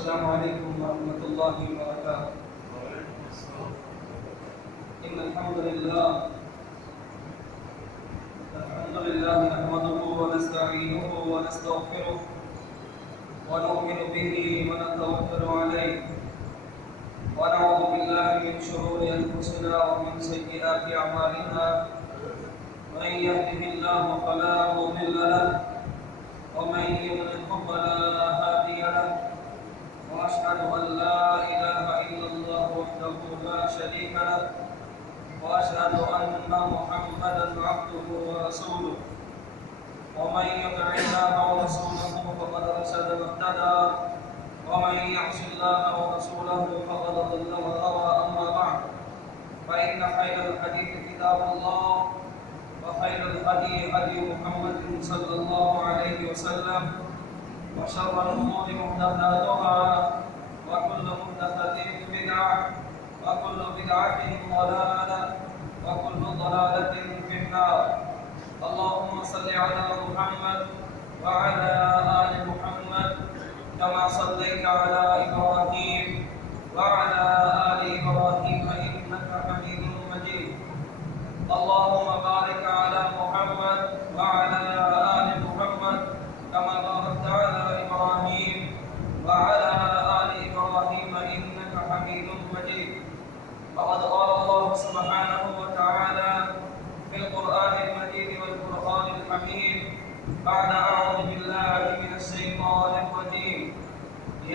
السلام علیکم ورحمۃ اللہ وبرکاتہ۔ ان الحمد للہ نحمده ونستعینه ونستغفره ونؤمن به ونتوکل علیہ ونعوذ باللہ من شرور انفسنا ومن سیئات اعمالنا من يهده الله فلا مضل له ومن يضلل فلا هادي له واشهد ان لا اله الا الله وحده لا شريك له واشهد ان محمدا عبده ورسوله ومن يطع الله ورسوله فقد رشد واهتدى ومن يعص الله ورسوله فقد ضل وغوى. اما بعد فان خير الحديث كتاب الله وخير الهدي هدي محمد صلى الله عليه وسلم وشر الأمور محدثاتها وكل محدثة بدعة وكل بدعة ضلالة وكل ضلالة في النار. اللهم صل على محمد وعلى آل محمد كما صليت على إبراهيم وعلى آل إبراهيم إنك حميد مجيد. اللهم بارك على محمد وعلى آل محمد كما باركت على إبراهيم وعلى آل إبراهيم إنك حميد مجيد. فقد قال الله سبحانه وتعالى في القرآن المجيد والفرقان الحميد بعد أعوذ بالله من الشيطان الرجيم: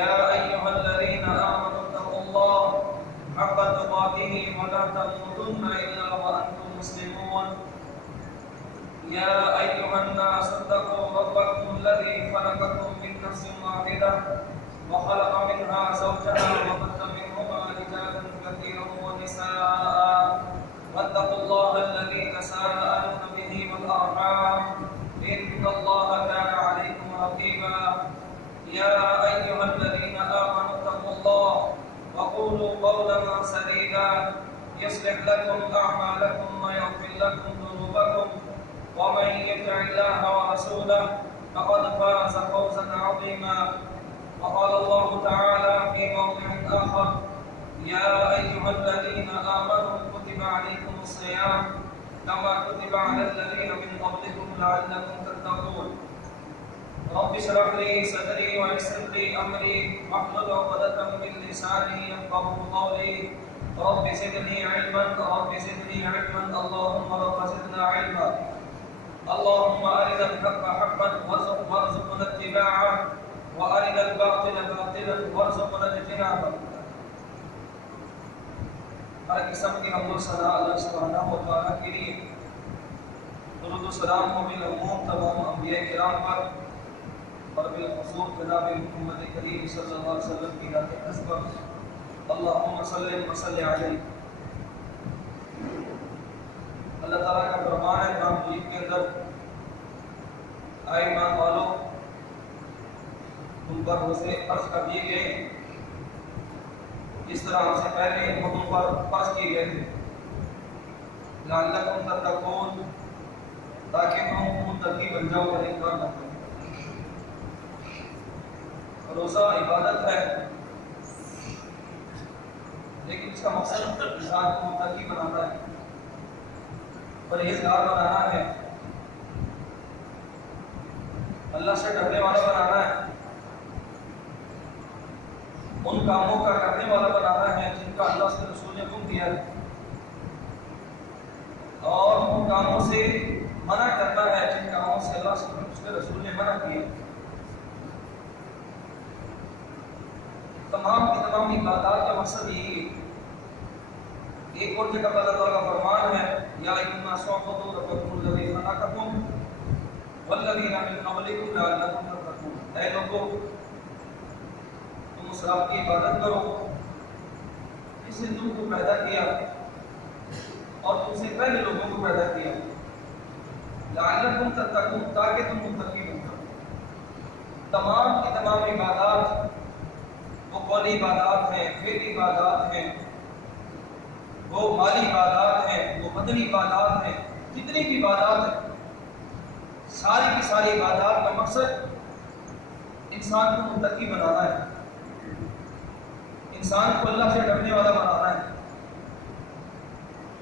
يا أيها الذين آمنوا اتقوا الله حق تقاته ولا تموتن إلا وأنتم مسلمون. يا أيها الناس اتقوا ربكم الذي خلقكم من نفس واحدة وخلق منها زوجها وبث منهما رجالا كثيرا ونساء واتقوا الله الذي تساءلون به والأرحام إن الله كان عليكم رقيبا. يا أيها الذين آمنوا اتقوا الله وقولوا قولا سديدا يصلح لكم أعمالكم ويغفر لكم ذنوبكم ومن يطع الله ورسوله فقد فاز فوزا عظيما. وقال الله تعالى في موضع آخر: يا أيها الذين آمنوا كتب عليكم الصيام كما كتب على الذين من قبلكم لعلكم تتقون. رب اشرح لي صدري ويسر لي أمري واحلل عقدة من لساني يفقهوا قولي. رب زدني علما اللهم رب زدنا علما. اللهم أرنا الحق حقا وارزقنا اتباعه وأرنا الباطل باطلا وارزقنا اجتنابه. ہر قسم کی حمد و ثنا اللہ سبحانہ و تعالیٰ کے لیے، درود و سلام ہو بالعموم تمام انبیاء کرام پر اور بالخصوص جناب محمد کریم صلی اللہ علیہ وسلم کی ذات اقدس پر. اللہم صلی وسلم علیہ. اللہ تعالیٰ کا فرمان ہے قرآن مجید کے اندر: اے ایمان والو، تم پر روزے فرض کر دیے گئے جس طرح ہم سے پہلے وہ تم پر فرض کیے گئے تھے، لعلکم تتقون، تاکہ تم متقی بن جاؤ اور انکار نہ کرو. روزہ عبادت ہے، لیکن اس کا مقصد انسان کو متقی بنانا ہے، پرہیزگار بنانا ہے، اللہ سے ڈرنے والا بنانا ہے، ان کاموں کا کرنے والا بنانا ہے جن کا اللہ سے رسول نے حکم دیا ہے، اور ان کاموں سے منع کرنا ہے جن کاموں سے اللہ سے اس کے رسول نے منع کیا. تمام کی تمام عبادات کا مقصد یہی ہے. ایک اور جگہ اللہ تعالیٰ کا فرمان ہے: یا ایھا الناس اعبدوا ربکم الذی خلقکم والذین من قبلکم لعلکم تتقون. اے لوگو، تم اس رب کی عبادت کرو جس نے تم کو پیدا کیا اور تم سے پہلے لوگوں کو پیدا کیا، لعلکم تتقون، تاکہ تم متقی بن جاؤ. تمام کی تمام عبادات، وہ قولی عبادات ہیں، فعلی عبادات ہیں، وہ مالی عبادات ہیں، وہ بدنی عبادات ہیں، جتنی بھی عبادات ہیں، ساری کی ساری عبادات کا مقصد انسان کو متقی بنانا ہے. انسان کو اللہ سے ڈرنے والا بنانا ہے،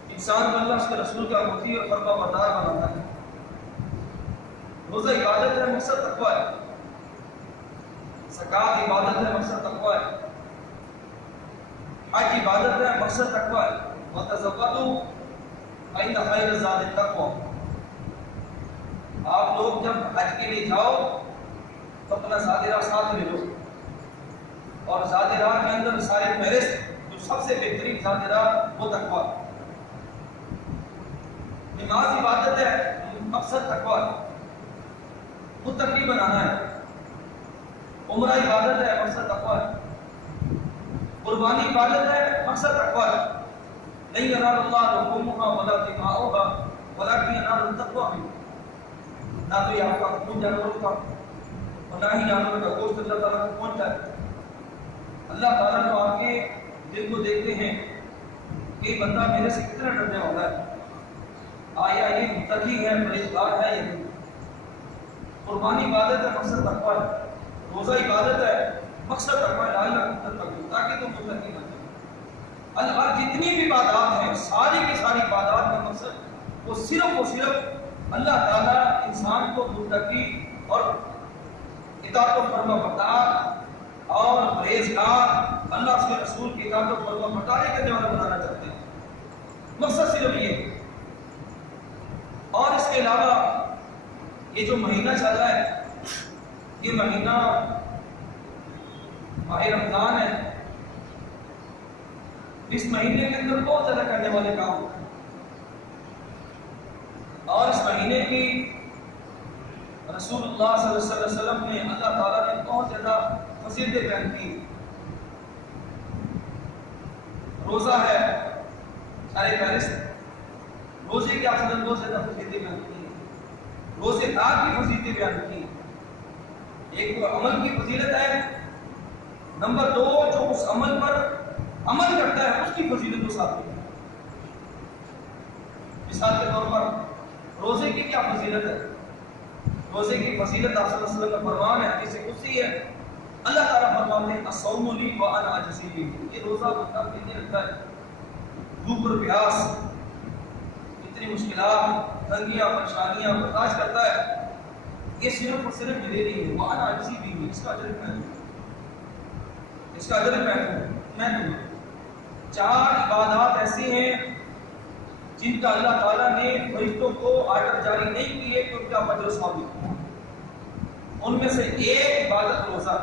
انسان کو اللہ کے رسول کا مطیع اور فرما بردار بنانا ہے۔ روزہ عبادت ہے، مقصد تقویٰ ہے۔ زکوٰۃ عبادت ہے، مقصد تقویٰ ہے۔ حج عبادت ہے، مقصد تقویٰ ہے۔ وَتَزَوَّدُوا فَإِنَّ خَيْرَ الزَّادِ التَّقْوَىٰ۔ آپ لوگ جب حج کے لیے جاؤ تو اپنا زادرہ ساتھ لے لو، اور زادرہ کے اندر سارے فہرست جو سب سے بہترین زادرہ وہ تقویٰ۔ نماز عبادت ہے، مقصد تقویٰ ہے، متقی بنانا ہے۔ عمرہ عبادت ہے، مقصد تقویٰ ہے۔ قربانی عبادت ہے، مقصد تقویٰ ہے۔ نہیں ینال اللہ لحومها ولا دماؤها ولکن ینالہ التقویٰ منکم۔ نہ تو یہ آپ کا خون جانوروں کا اور نہ ہی جانوروں کا گوشت اللہ تعالیٰ کو پہنچتا ہے۔ اللہ تعالیٰ تو آپ کے دل کو دیکھتے ہیں کہ بندہ میرے سے کتنا ڈرنے والا ہے، آیا یہ متقی ہے، پرہیزگار ہے یا نہیں۔ قربانی عبادت ہے، مقصد تقویٰ ہے۔ روزہ عبادت ہے، مقصد تقویٰ ہے، لعلکم تتقون، تاکہ تم متقی بن جاؤ۔ اور جتنی بھی عبادات ہیں، ساری کی ساری عبادات کا مقصد وہ صرف اللہ تعالیٰ انسان کو متقی اور اطاعت و فرما بردار اور پرہیزگار، اللہ اس کے رسول کی اطاعت و فرما برداری کرنے والا بنانا چاہتے ہیں۔ مقصد صرف یہ۔ اور اس کے علاوہ یہ جو مہینہ چل رہا ہے، یہ مہینہ ماہ رمضان ہے، اس مہینے کے اندر بہت زیادہ کرنے والے کام ہیں، اور اس مہینے کی رسول اللہ صلی اللہ علیہ وسلم نے، اللہ تعالیٰ نے بہت زیادہ فضیلتیں بیان کی۔ روزہ ہے سارے فہرست، روزے کی افضل بہت زیادہ فضیلتیں بیان کی، روزے دار کی فضیلتیں بیان کی۔ ایک تو عمل کی فضیلت ہے، نمبر دو جو اس عمل پر عمل کرتا ہے اس کی فضیلت کو ساتھ ہے۔ مثال کے طور پر روزے کی کیا فضیلت ہے؟ روزے کی فضیلت آپ صلی اللہ علیہ وسلم کا فرمان ہے، حدیث قدسی ہے، اللہ تعالیٰ فرماتے ہیں الصوم لی وانا اجزی بہ۔ یہ روزہ بندہ کے لیے رکھتا ہے، بھوک اور پیاس، اتنی مشکلات، تنگیاں، پریشانیاں برداشت کرتا ہے، یہ صرف اور صرف میرے لیے ہے، وانا اجزی بہ، اس کا اجر میں دوں، اس کا اجر میں دوں۔ چار عبادات ایسی ہیں جن کا اللہ تعالیٰ نے فرشتوں کو آرڈر جاری نہیں کیے کہ ان کا اجر و ثواب دے۔ ان میں سے ایک عبادت روزہ،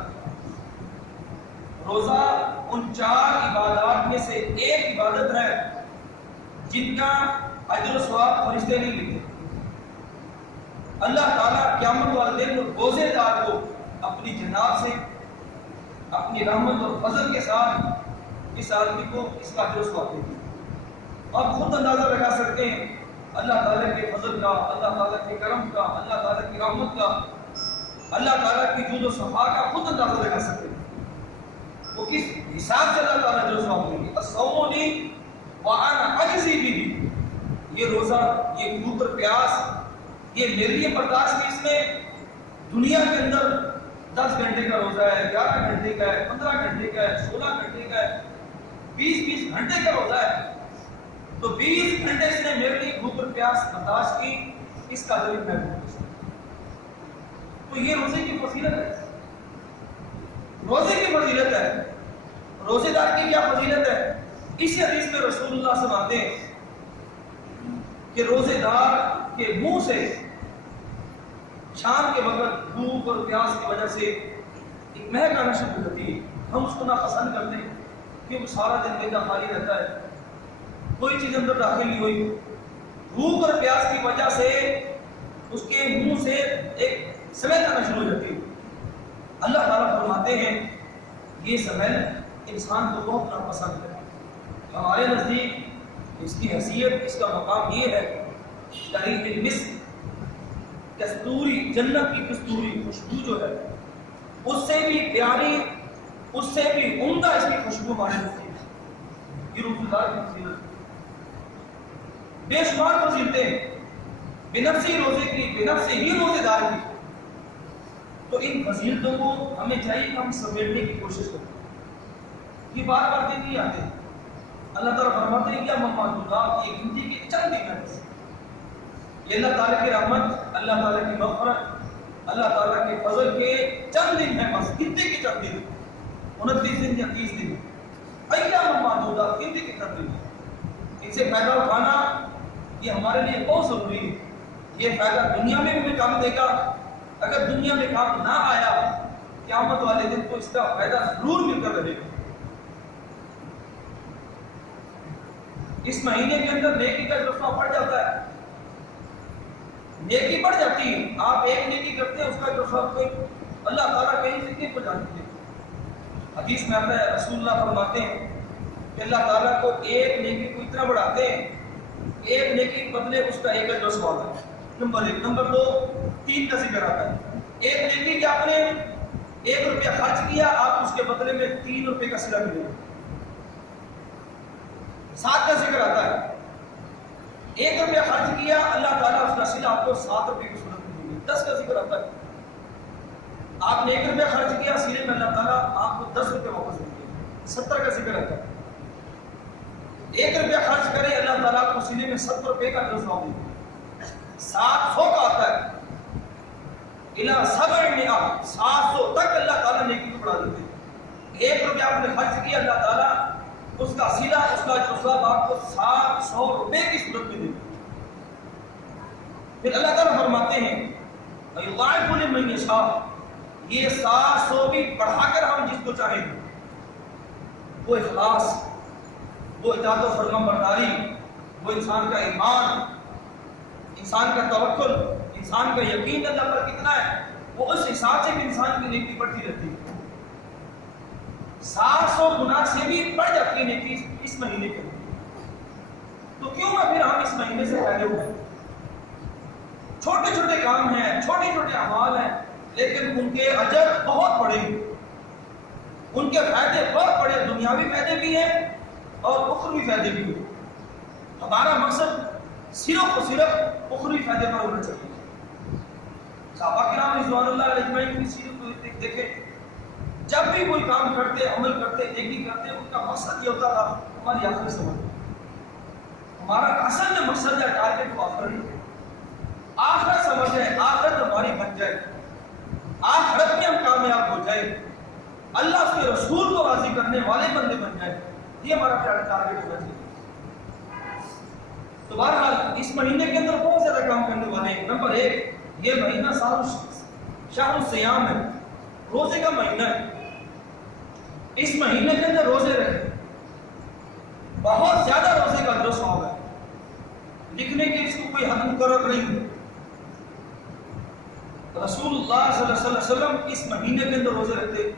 روزہ ان چار عبادات میں سے ایک عبادت ہے جن کا اجر و ثواب فرشتے نہیں لکھتے۔ اللہ تعالیٰ قیامت والے دن روزے دار کو اپنی جنات سے، اپنی رحمت اور فضل کے ساتھ اس آدمی کو اس کا اجر و ثواب دے گی۔ آپ خود اندازہ لگا سکتے ہیں اللہ تعالیٰ کے فضل کا، اللہ تعالیٰ کے کرم کا، اللہ تعالیٰ کی رحمت کا، اللہ تعالیٰ کی جود و صفا کا خود اندازہ لگا سکتے ہیں وہ کس حساب سے اللہ تعالیٰ جو ثواب دیں گے۔ الصوم لی وانا اجزی بہ، یہ روزہ، یہ بھوک اور پیاس، یہ میرے لیے برداشت کی، اس میں دنیا کے اندر 10 گھنٹے کا روزہ ہے، 11 گھنٹے کا ہے، 15 گھنٹے کا ہے، 16 گھنٹے کا ہے، 20 گھنٹے کا روزہ ہے، تو 20 گھنٹے اس نے میرے لیے بھوک اور پیاس برداشت کی، اس کا اجر میں دوں۔ تو یہ روزے کی فضیلت ہے، روزے کی فضیلت ہے۔ روزے دار کی کیا فضیلت ہے؟ اسی حدیث میں رسول اللہ فرماتے ہیں کہ روزے دار کے منہ سے شام کے وقت بھوک اور پیاس کی وجہ سے ایک مہک آنا شروع ہوتی ہے، ہم اس کو ناپسند کرتے ہیں کہ وہ سارا دن میدا خالی رہتا ہے، کوئی چیز اندر داخل نہیں ہوئی، بھوک اور پیاس کی وجہ سے اس کے منہ سے ایک سمیل آنا شروع ہو جاتی ہے۔ اللہ تعالیٰ فرماتے ہیں یہ سمیل انسان کو بہت ناپسند ہے۔ ہمارے نزدیک اس کی حیثیت، اس کا مقام یہ ہے طریق المسک، کستوری، جنت کی کستوری خوشبو جو ہے اس سے بھی پیاری، اس سے بھی عمدہ اس کی خوشبو ہمارے نزدیک ہے۔ یہ روزے دار کی فضیلت، بے شمار فضیلتیں بنفسی روزے کی، بنفسی ہی روزے دار کی۔ تو ان فضیلتوں کو ہمیں چاہیے کہ ہم سمیٹنے کی کوشش کریں۔ یہ بار بار دن نہیں آتے. اللہ تعالیٰ فرماتے ہیں کیا معدودات، یہ گنتی کے چند دن ہیں. یہ اللہ تعالیٰ کی رحمت، اللہ تعالیٰ کی مغفرت، اللہ تعالیٰ کے فضل کے چند دن ہیں، بس گنتی کے چند دن، 29 دن یا 30 دن. ایام معدودات، گنتی کے چند دن. ان سے فائدہ اٹھانا یہ ہمارے لیے بہت ضروری ہے. یہ فائدہ دنیا میں بھی کام دے گا. اگر دنیا میں کام نہ آیا، قیامت والے دن تو اس کا فائدہ ضرور مل کر رہے گا. اس مہینے کے اندر نیکی کا رتبہ بڑھ جاتا ہے، نیکی بڑھ جاتی ہے. آپ ایک نیکی کرتے ہیں، اس کا رتبہ اللہ تعالیٰ کہیں سے نہیں پہنچاتے ہیں. حدیث میں آتا ہے، رسول اللہ فرماتے ہیں کہ اللہ تعالیٰ کو ایک نیکی کو اتنا بڑھاتے ہیں، ایک نیکی کے بدلے اس کا ایک اجر ثواب ہے. نمبر 1. نمبر 2، 3 کا ذکر آتا ہے. ایک نیکی کہ آپ نے 1 روپیہ خرچ کیا، آپ اس کے بدلے میں 3 روپے کا صلہ ملے گا. 7 کا ذکر آتا ہے، 1 روپیہ خرچ کیا، اللہ تعالیٰ اس کا صلہ آپ کو 7 روپے کی صورت میں دے گا. 10 کا ذکر آتا ہے، آپ نے 1 روپیہ خرچ کیا، سلے میں اللہ تعالیٰ آپ کو 10 روپے واپس دے گا. 70 کا ذکر آتا ہے، 1 روپیہ خرچ کرے، اللہ تعالیٰ آپ کو سلے میں 70 روپے کا ثواب دے گا. 700 کا آتا ہے، الى 700، 700 تک اللہ تعالیٰ نیکی کو بڑھا دیتے ہیں. 1 روپیہ آپ نے خرچ کیا، اللہ تعالیٰ اس کا صلہ، اس کا ثواب آپ کو 700 روپے کی صورت میں دے گا. پھر اللہ تعالیٰ فرماتے ہیں وَيُضَاعِفُ لِمَن يَشَاءُ، یہ 700 بھی بڑھا کر ہم جس کو چاہیں. وہ اخلاص، وہ اطاعت و فرما برداری، وہ انسان کا ایمان، انسان کا توکل، انسان کا یقین اللہ پر کتنا ہے، وہ اس حساب سے بھی انسان کی نیکی بڑھتی رہتی ہے. 700 گنا سے بھی بڑھ جاتی ہے نیکی اس مہینے کے اندر. تو کیوں نہ پھر ہم اس مہینے سے فائدے اٹھائیں. چھوٹے چھوٹے کام ہیں، چھوٹے چھوٹے اعمال ہیں، لیکن ان کے اجر بہت بڑے ہیں، ان کے فائدے بہت بڑے، دنیاوی فائدے بھی ہیں اور اخروی فائدے بھی ہیں. ہمارا مقصد صرف اور صرف اخروی فائدے پر ہونا چاہیے. صحابہ کرام رضوان اللہ علیہ اجمعین کی سیرت کو دیکھیں، جب بھی کوئی کام کرتے، عمل کرتے، نیکی کرتے، ان کا مقصد یہ ہوتا تھا ہماری آخرت سمجھ. ہمارا اصل میں مقصد ہے ٹارگیٹ کو آخرت ہے، آخرت سمجھ جائے، آخرت ہماری بن جائے، آخرت میں ہم کامیاب ہو جائے، اللہ اس کے رسول کو راضی کرنے والے بندے بن جائے. یہ ہمارا ٹارگیٹ ہونا چاہیے. تو بہرحال اس مہینے کے اندر بہت زیادہ کام کرنے والے ہیں. نمبر 1، یہ مہینہ شہر الصیام ہے، روزے کا مہینہ ہے. اس مہینے کے اندر روزے رہے، بہت زیادہ روزے کا اجر ثواب ہے. لکھنے کی اس کو کوئی حد مقرر نہیں ہے. رسول اللہ صلی اللہ علیہ وسلم اس مہینے کے اندر روزے رکھتے.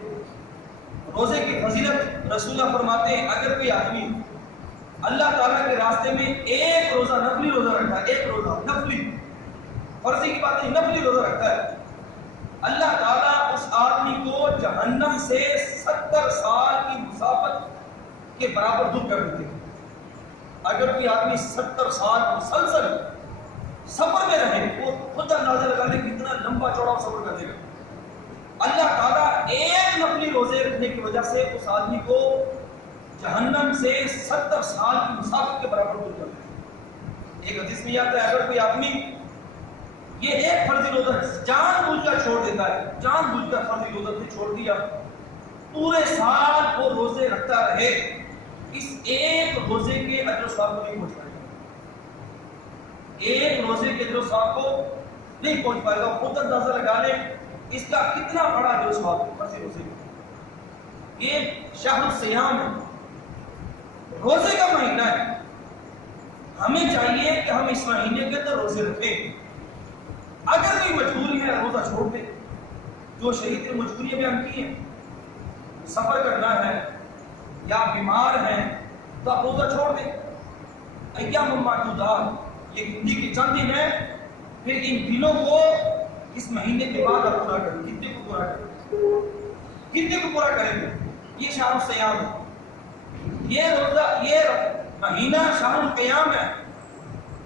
روزے کی فضیلت رسول اللہ فرماتے ہیں، اگر کوئی آدمی اللہ تعالیٰ کے راستے میں ایک روزہ نفلی روزہ رکھتا ہے، ایک روزہ نفلی، فرضی کی بات نہیں، نفلی روزہ رکھتا ہے، اللہ تعالیٰ اس آدمی کو جہنم سے 70 سال کی مسافت کے برابر دور کر دیتے ہیں. اگر کوئی آدمی 70 سال مسلسل سفر میں رہے، وہ خود اندازہ لگا لے کتنا لمبا چوڑا سفر کر دے گا. اللہ تعالیٰ ایک نفلی روزے رکھنے کی وجہ سے اس آدمی کو جہنم سے 70 سال کی مسافت کے برابر دور کر دیتے ہیں. ایک حدیث میں آتا ہے، اگر کوئی آدمی یہ ایک فرضی روزہ جان بوجھ کر چھوڑ دیتا ہے، جان بوجھ کر فرضی روزہ سے چھوڑ دیا، پورے سال وہ روزے رکھتا رہے، اس ایک روزے کے اجر و ثواب کو نہیں پہنچ پائے گا. ایک روزے کے اجر و ثواب کو نہیں پہنچ پائے گا. خود اندازہ لگا لیں اس کا کتنا بڑا اجر و ثواب ہے فرضی روزے کا. یہ شہر الصیام ہے، روزے کا مہینہ ہے. ہمیں چاہیے کہ ہم اس مہینے کے اندر روزے رکھیں. اگر کوئی مجبوری ہے روزہ چھوڑ دے. جو شہید نے مجبوریاں بیان کی ہیں، سفر کرنا ہے یا بیمار ہیں، تو آپ روزہ چھوڑ دیں. ایام معدودات، یہ گنتی کے چند دن ہیں، پھر ان دنوں کو اس مہینے کے بعد آپ پورا کریں. کتنے کو پورا کریں، کتنے کو پورا کریں گے. یہ شہر الصیام ہے، یہ روزہ، یہ مہینہ شہر القیام ہے،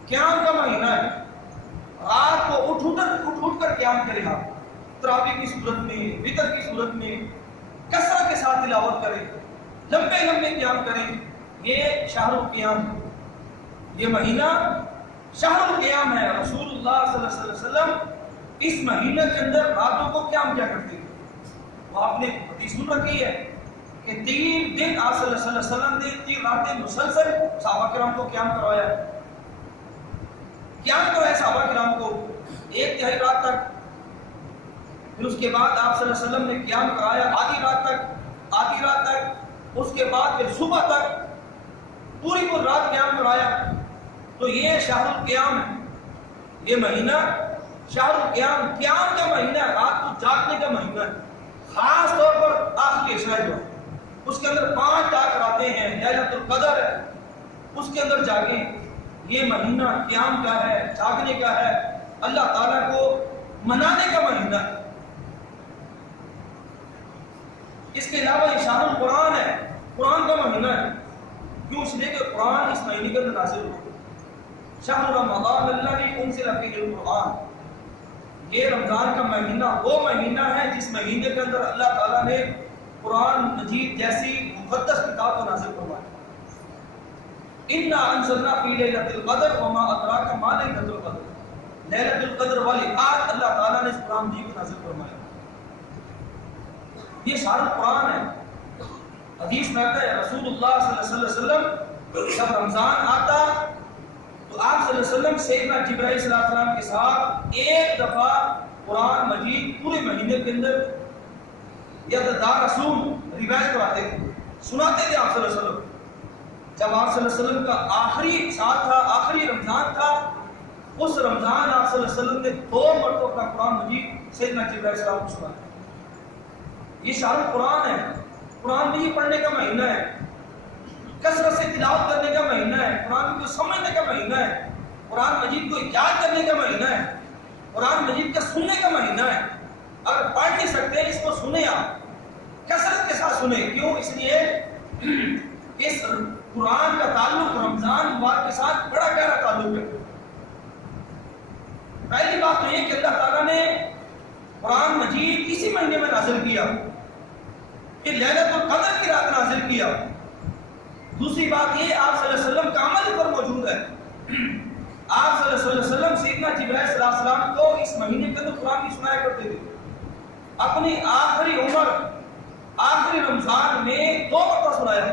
قیام کا مہینہ ہے. رات کو اٹھ کر قیام کرے گا، تراویح کی صورت میں، وتر کی صورت میں کثرت کے ساتھ تلاوت کرے. لمبے لمبے قیام کریں. یہ شہر القیام، یہ مہینہ شہر القیام ہے. رسول اللہ صلی اللہ علیہ وسلم اس مہینے کے اندر راتوں کو قیام کیا کرتے تھے. وہ آپ نے حدیث سن رکھی ہے کہ 3 دن آپ صلی اللہ علیہ وسلم نے 3 راتیں مسلسل صحابہ کرام کو قیام کروایا. قیام کروایا صحابہ کرام کو 1 تہائی رات تک. پھر اس کے بعد آپ صلی اللہ علیہ وسلم نے قیام کرایا آدھی رات تک. اس کے بعد پھر صبح تک پوری رات قیام کرایا. تو یہ شہر القیام ہے. یہ مہینہ شہر القیام، قیام کا مہینہ ہے، رات کو جاگنے کا مہینہ ہے. خاص طور پر آخری عشاء جو اس کے اندر 5 راتیں ہیں، لیلۃ القدر ہے، اس کے اندر جاگیں. یہ مہینہ قیام کا ہے، جاگنے کا ہے، اللہ تعالیٰ کو منانے کا مہینہ ہے. اس کے علاوہ یہ شہر القرآن ہے، قرآن کا مہینہ ہے. کیوں؟ اس لیے کہ قرآن اس مہینے کے اندر نازل ہوا. شہر رمضان الذی انزل فیہ القرآن، یہ رمضان کا مہینہ وہ مہینہ ہے جس مہینے کے اندر اللہ تعالیٰ نے قرآن مجید جیسی مقدس کتاب کو نازل فرمایا. انا انزلنا فی لیلۃ القدر وما ادراک ما لیلۃ القدر. لیلۃ القدر والی رات اللہ تعالیٰ نے اس قرآن مجید کو نازل فرمایا. یہ شہر القرآن ہے. حدیث میں آتا ہے رسول اللہ صلی اللہ علیہ وسلم جب رمضان آتا تو آپ صلی اللہ علیہ وسلم سیدنا جبرائیل صلی اللہ علیہ وسلم کے ساتھ ایک دفعہ قرآن مجید پورے مہینے کے اندر یا دار رسول روایت کراتے تھے، سناتے تھے آپ صلی اللہ علیہ وسلم. جب آپ صلی اللہ علیہ وسلم کا آخری سال تھا، آخری رمضان تھا، اس رمضان آپ صلی اللہ علیہ وسلم نے 2 مرتبہ اپنا قرآن مجید سیدنا جبرائیل صلی اللہ علیہ وسلم کو سنایا. یہ شہر القرآن ہے. قرآن بھی پڑھنے کا مہینہ ہے، کثرت سے تلاوت کرنے کا مہینہ ہے، قرآن کو سمجھنے کا مہینہ ہے، قرآن مجید کو یاد کرنے کا مہینہ ہے، قرآن مجید کا سننے کا مہینہ ہے. اگر پڑھ نہیں سکتے اس کو سنیں، آپ کثرت کے ساتھ سنیں. کیوں؟ اس لیے اس قرآن کا تعلق رمضان مبارک کے ساتھ بڑا گہرا تعلق ہے. پہلی بات تو یہ کہ اللہ تعالیٰ نے قرآن مجید اسی مہینے میں نازل کیا کہ لیلۃ القدر کی رات نازل کیا. دوسری بات یہ آپ صلی اللہ علیہ وسلم کا عمل پر موجود ہے. آپ صلی اللہ علیہ وسلم سیدنا جبرائیل صلی اللہ علیہ وسلم کو اس مہینے کے اندر قرآن کی سنایا کرتے تھے. اپنی آخری عمر آخری رمضان میں 2 مرتبہ سنایا.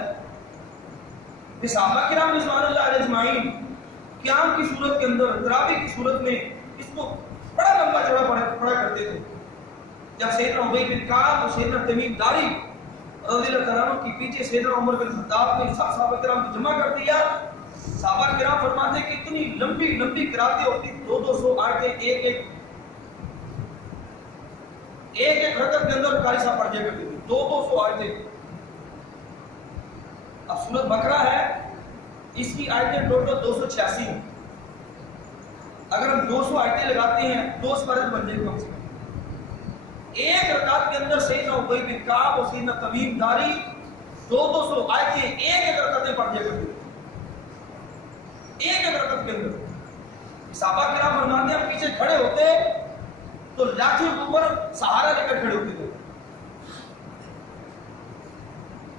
صحابہ کرام رضوان اللہ علیہ اجمعین قیام کی صورت کے اندر، تراویح کی صورت میں اس کو بڑا لمبا چوڑا پڑھا کرتے تھے. جب سیدنا ابی بن کعب اور سیدنا تمیم داری رضی اللہ تعالیٰ عنہ کی پیچھے سیدنا عمر بن خطاب نے سب صحابہ کرام کو جمع کر دیا. صحابہ کرام فرماتے ہیں کہ اتنی لمبی لمبی قراتیں ہوتی، 200 آیتیں ایک رکعت کے اندر قاری صاحب پڑھ جایا کرتے تھے. 200 آیتیں. اب سورۃ بقرہ ہے، اس کی آیتیں ٹوٹل 286 ہیں. اگر ہم 200 آیتیں لگاتے ہیں 2 سپارے بن جائے کم سے کم. ایک رکعت کے اندر سیدنا ابی بن کعب اور سیدنا تمیم داری 200 آیتیں ایک رکعتیں پڑھ جایا کرتے تھے. ایک رکعت کے اندر. صحابہ کرام فرماتے ہیں پیچھے کھڑے ہوتے تو لاٹھی کے اوپر سہارا لے کر کھڑے ہوتے تھے.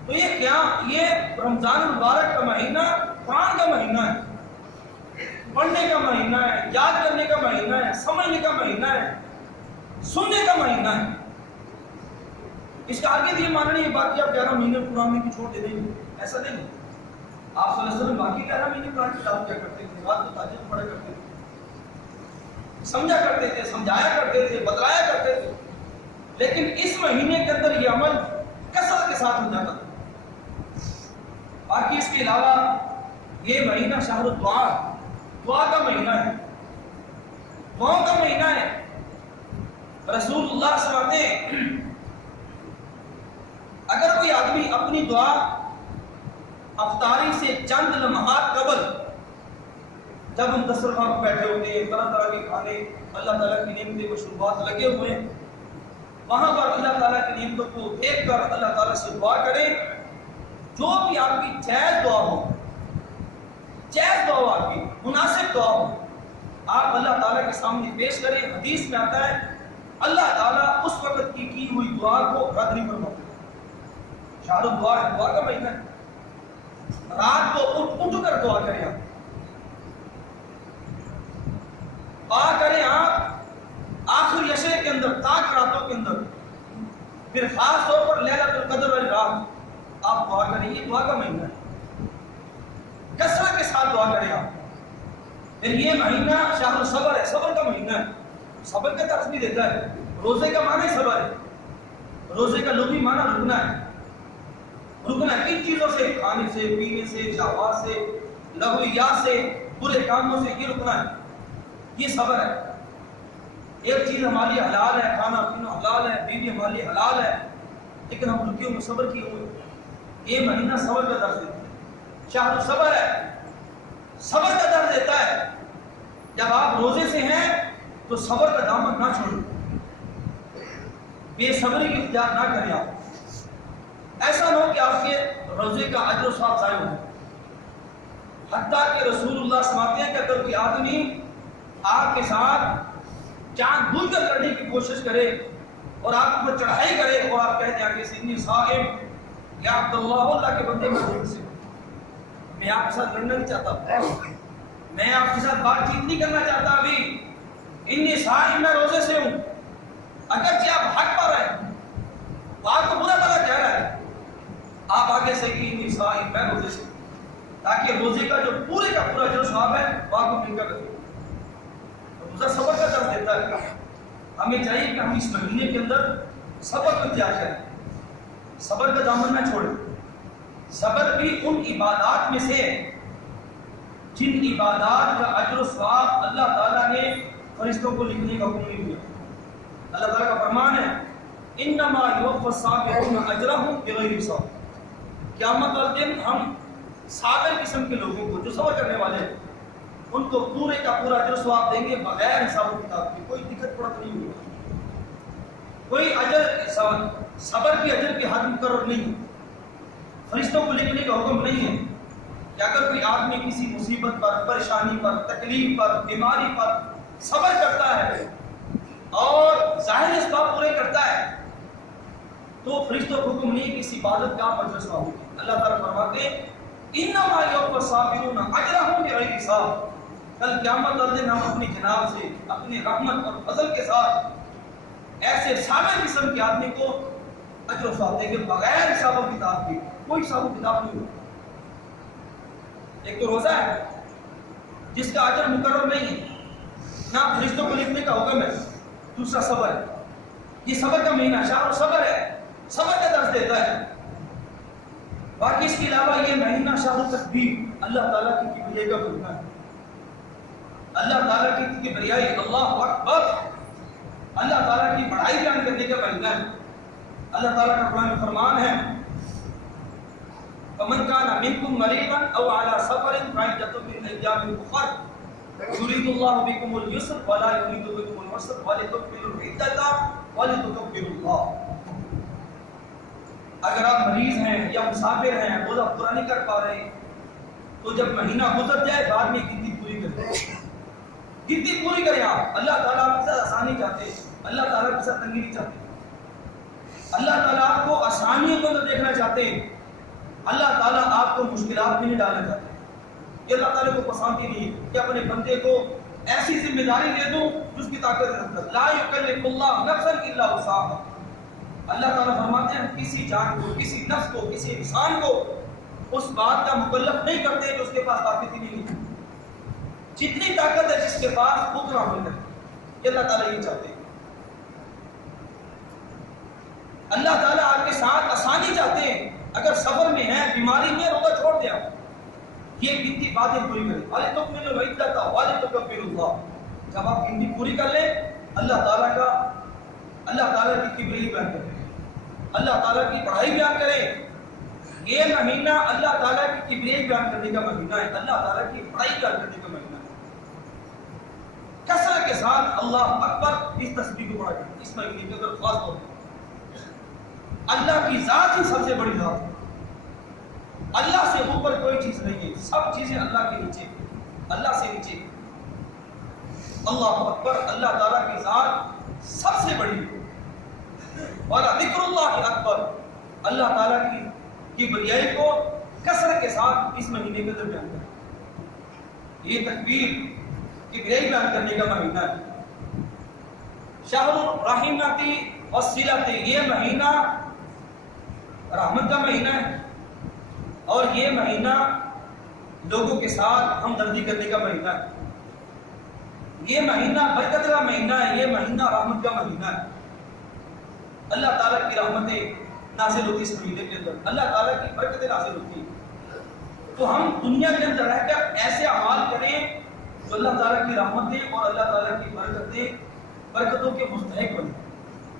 تو یہ رمضان المبارک کا مہینہ قرآن کا مہینہ ہے، پڑھنے کا مہینہ ہے، یاد کرنے کا مہینہ ہے، سمجھنے کا مہینہ ہے، سننے کا مہینہ ہے. اس کا آگے یہ ماننا یہ بات کہ آپ 11 مہینے قرآن میں چھوڑ دے دیں گے، ایسا نہیں ہے. آپ صلی اللہ علیہ وسلم باقی 11 مہینے قرآن کی تلاوت کیا کرتے تھے، رات کو تہجد پڑھا کرتے تھے، سمجھا کرتے تھے، سمجھایا کرتے تھے، بتلایا کرتے تھے. لیکن اس مہینے کے اندر یہ عمل کثرت کے ساتھ ہو جاتا تھا. باقی اس کے علاوہ یہ مہینہ شہر الدعا، دعا کا مہینہ ہے، دعاؤں کا مہینہ ہے. رسول اللہ صلی اللہ علیہ وسلم نے اگر کوئی آدمی اپنی دعا افطاری سے چند لمحات قبل، جب ہم دسترخوان پر بیٹھے ہوتے ہیں، طرح طرح کے کھانے، اللہ تعالیٰ کی نعمتیں مشروبات لگے ہوئے ہیں، وہاں پر اللہ تعالیٰ کی نعمتوں کو دیکھ کر اللہ تعالیٰ سے دعا کریں. جو بھی آپ کی جائز دعا ہو، جائز دعا ہو، آپ کی مناسب دعا ہو، آپ اللہ تعالیٰ کے سامنے پیش کریں. حدیث میں آتا ہے اللہ تعالیٰ اس وقت کی ہوئی دعا کو رد نہیں فرماتا. شہر دعا ہے، دعا کا مہینہ ہے۔ رات کو اٹھ کر دعا کریں آپ، دعا کریں آپ آخری عشرے کے اندر، تاک راتوں کے اندر، پھر خاص طور پر لیلۃ القدر والی رات آپ دعا کریں۔ یہ دعا کا مہینہ ہے، کثرت کے ساتھ دعا کریں آپ۔ پھر یہ مہینہ شہر صبر ہے، صبر کا مہینہ ہے، صبر کا درس بھی دیتا ہے۔ روزے کا معنی صبر ہے، روزے کا لغوی معنی رکنا ہے۔ رکنا ہے کن چیزوں سے؟ کھانے سے، پینے سے، شہوات سے، لغویات سے، برے کاموں سے، یہ رکنا ہے، یہ صبر ہے۔ ایک چیز ہمارے لیے حلال ہے، کھانا پینا حلال ہے، بیوی ہمارے لیے حلال ہے، لیکن ہم رکے ہوئے صبر کیے ہوئے۔ یہ مہینہ صبر کا درس دیتا ہے، شہر صبر ہے، صبر کا درس دیتا ہے۔ جب آپ روزے سے ہیں تو صبر کا دامن نہ چھوڑیں، بے صبری کی اختیار نہ کریں آپ۔ ایسا نہ ہو کہ آپ کے روزے کا اجر و ثواب ضائع ہو جائے۔ حتیٰ کہ رسول اللہ فرماتے ہیں کہ اگر کوئی آدمی آپ کے ساتھ جان بوجھ کر کرنے کی کوشش کرے اور آپ پر چڑھائی کرے اور آپ کہتے ہیں کہ سنی صائم، یا عبداللہ، اللہ کے بندے میں آپ کے ساتھ لڑنا نہیں چاہتا، میں آپ کے ساتھ بات چیت نہیں کرنا چاہتا، ابھی انی صائم، میں روزے سے ہوں۔ اگرچہ آپ حق پر ہیں، وہ آپ کو برا بھلا کہہ رہا ہے، آپ آگے سے کہ انی صائم، میں روزے سے، تاکہ روزے کا جو پورے کا پورا جو ثواب ہے وہ آپ کو مل کر رہے۔ روزہ صبر کا درس دیتا ہے۔ ہمیں چاہیے کہ ہم اس مہینے کے اندر صبر کو اختیار کریں، صبر کا دامن نہ چھوڑیں۔ صبر بھی ان عبادات میں سے جن عبادات کا اجر و ثواب اللہ تعالیٰ نے فرشتوں کو لکھنے کا حکم نہیں دیا۔ اللہ تعالیٰ کا فرمان ہے انما یوفی الصابرون اجرهم بغیر حساب۔ قیامت والے دن ہم صابر قسم کے لوگوں کو جو صبر کرنے والے ہیں ان کو پورے کا پورا اجر و ثواب دیں گے بغیر حساب و کتاب کے، کوئی دقت پڑت نہیں ہوگی، کوئی اجر صبر کی اجر کی حد مقرر نہیں ہے، فرشتوں کو لکھنے کا حکم نہیں ہے کہ اگر کوئی آدمی کسی مصیبت پر، پریشانی پر، تکلیف پر، بیماری پر صبر کرتا ہے اور ظاہر اسباب پورے کرتا ہے تو فرشتوں کو حکم نہیں کہ اس عبادت کا اجر ثواب ہوگی۔ اللہ تعالیٰ فرماتے ہیں انما یوفی الصابرون اجرهم بغیر حساب۔ کل قیامت والے دن ہم اپنی جناب سے، اپنی رحمت اور فضل کے ساتھ ایسے صابر قسم کے آدمی کو اجر و ثواب دیں گے بغیر حساب و کتاب کے، کوئی حساب و کتاب نہیں ہوگا۔ ایک تو روزہ ہے جس کا اجر مقرر نہیں ہے، نہ فرشتوں کو لکھنے کا حکم ہے، دوسرا صبر ہے، یہ صبر کا مہینہ شہر صبر ہے، صبر کا درس دیتا ہے۔ باقی اس کے علاوہ یہ مہینہ شہر تکبیر، اللہ تعالیٰ کی کبریائی کا مہینہ ہے، اللہ تعالیٰ کی کبریائی، اللہ اکبر، اللہ تعالیٰ کی بڑائی بیان کرنے کا مہینہ ہے۔ اللہ تعالیٰ کا قرآن میں فرمان ہے فَمَنْ كَانَ مِنْكُمْ مَرِيضًا أَوْ عَلَى سَفَرٍ فَعِدَّةٌ مِنْ أَيَّامٍ أُخَرَ يُرِيدُ اللَّهُ بِكُمُ الْيُسْرَ وَلَا يُرِيدُ بِكُمُ الْعُسْرَ وَلِتُكْمِلُوا الْعِدَّةَ وَلِتُكَبِّرُوا اللَّهَ۔ اگر آپ مریض ہیں یا مسافر ہیں، روزہ پورا نہیں کر پا رہے، تو جب مہینہ گزر جائے بعد میں گنتی پوری کریں، گنتی پوری کریں آپ۔ اللہ تعالیٰ آپ کے ساتھ آسانی چاہتے ہیں، اللہ تعالیٰ کے ساتھ تنگی نہیں چاہتے، اللہ تعالیٰ آپ کو آسانیوں کو تو دیکھنا چاہتے ہیں، اللہ تعالیٰ آپ کو مشکلات میں نہیں ڈالنا چاہتے۔ یہ اللہ تعالیٰ کو پسند ہی نہیں ہے کہ اپنے بندے کو ایسی ذمہ داری دے دوں جس کی طاقت رکھتا، لا یکلف اللہ نفسا الا وسعها۔ اللہ تعالیٰ فرماتے ہیں کسی جان کو، کسی نفس کو، کسی انسان کو اس بات کا مکلف نہیں کرتے جو اس کے پاس طاقت ہی نہیں ہے، جتنی طاقت ہے جس کے پاس اتنا عمل کرے، یہ اللہ تعالیٰ یہ چاہتے ہیں۔ اللہ تعالیٰ آپ کے ساتھ آسانی چاہتے ہیں، اگر سفر میں ہیں، بیماری میں، روزہ چھوڑ دیں آپ، یہ گنتی باتیں پوری کریں، وَلِتُكْمِلُوا الْعِدَّةَ وَلِتُكَبِّرُوا اللَّهَ۔ جب آپ گنتی پوری کر لیں، اللہ تعالیٰ کی کبریائی بیان کریں، اللہ تعالیٰ کی بڑائی بیان کریں۔ یہ مہینہ اللہ تعالیٰ کی کبریائی بیان کرنے کا مہینہ ہے، اللہ تعالیٰ کی بڑائی بیان کرنے کا مہینہ ہے۔ کثرت کے ساتھ اللہ اکبر اس تسبیح کو پڑھا کریں اس مہینے کے اندر، خاص طور پر اللہ کی ذات ہی سب سے بڑی ذات ہے، اللہ سے اوپر کوئی چیز نہیں ہے، سب چیزیں اللہ کے نیچے، اللہ سے نیچے۔ اللہ اکبر، اللہ تعالیٰ کی ذات سب سے بڑی ہے، اور ذکر اللہ اکبر، اللہ تعالیٰ کی کبریائی کو کثرت کے ساتھ اس مہینے کے اندر بیان کریں. یہ تکبیر کبریائی بیان کرنے کا مہینہ ہے. شہر الرحمتی والصلۃ، یہ مہینہ رحمت کا مہینہ ہے، اور یہ مہینہ لوگوں کے ساتھ ہمدردی کرنے کا مہینہ ہے. یہ مہینہ برکت کا مہینہ ہے، یہ مہینہ رحمت کا مہینہ ہے. اللہ تعالیٰ کی رحمتیں نازل ہوتی اس مہینے کے اندر، اللہ تعالیٰ کی برکتیں نازل ہوتی ہیں. تو ہم دنیا کے اندر رہ کر ایسے اعمال کریں جو اللہ تعالیٰ کی رحمتیں اور اللہ تعالیٰ کی برکتوں کے مستحق بنیں.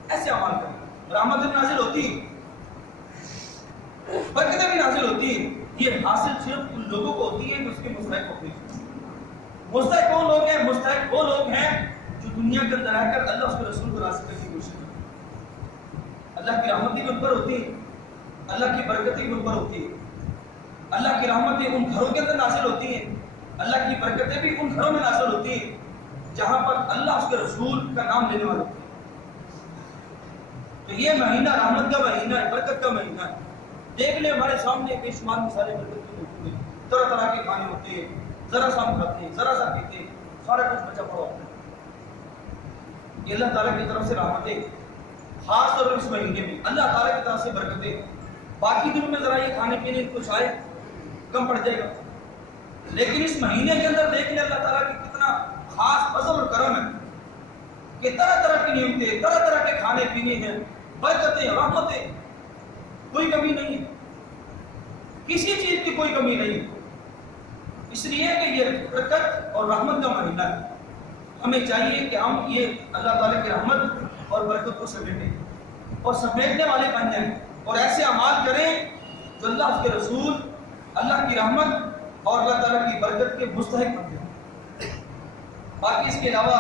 ایسے اعمال کریں، رحمتیں نازل ہوتی ہیں، برکتیں بھی نازل ہوتی ہیں. یہ حاصل صرف ان لوگوں کو ہوتی ہے جو اس کے مستحق ہوتے ہیں. مستحق وہ لوگ ہیں، مستحق وہ لوگ ہیں جو دنیا کے اندر رہ کر اللہ اس کے رسول کو راضی کرنے کی کوشش کرتے ہیں. اللہ کی رحمتیں بھی ان پر ہوتی ہیں، اللہ کی برکتیں بھی ان پر ہوتی ہیں. اللہ کی رحمتیں ان گھروں کے اندر نازل ہوتی ہیں، اللہ کی برکتیں بھی ان گھروں میں نازل ہوتی ہیں جہاں پر اللہ اس کے رسول کا نام لینے والے ہوتے ہیں. تو یہ مہینہ رحمت کا مہینہ ہے، برکت کا مہینہ ہے. دیکھ لیں ہمارے سامنے بے شمار مثالیں برکت کی ہوتی ہیں. طرح طرح کے کھانے ہوتے ہیں، ذرا سا ہم کھاتے ہیں، ذرا سا پیتے ہیں، سارا کچھ بچا پڑا ہوتا ہے. یہ اللہ تعالیٰ کی طرف سے رحمتیں، خاص طور پر اس مہینے میں اللہ تعالیٰ کی طرف سے برکتیں. باقی دنوں میں ذرا یہ کھانے پینے کچھ آئے کم پڑ جائے گا، لیکن اس مہینے کے اندر دیکھ لیں اللہ تعالیٰ کی کتنا خاص فضل اور کرم ہے کہ طرح طرح کی نعمتیں، طرح طرح کے کھانے پینے ہیں، برکتیں، رحمتیں، کوئی کمی نہیں ہے، کسی چیز کی کوئی کمی نہیں ہے. اس لیے کہ یہ برکت اور رحمت کا مہینہ ہے. ہمیں چاہیے کہ ہم یہ اللہ تعالیٰ کی رحمت اور برکت کو سمیٹیں اور سمیٹنے والے بن جائیں اور ایسے اعمال کریں جو اللہ اس کے رسول، اللہ کی رحمت اور اللہ تعالیٰ کی برکت کے مستحق بن جائیں. باقی اس کے علاوہ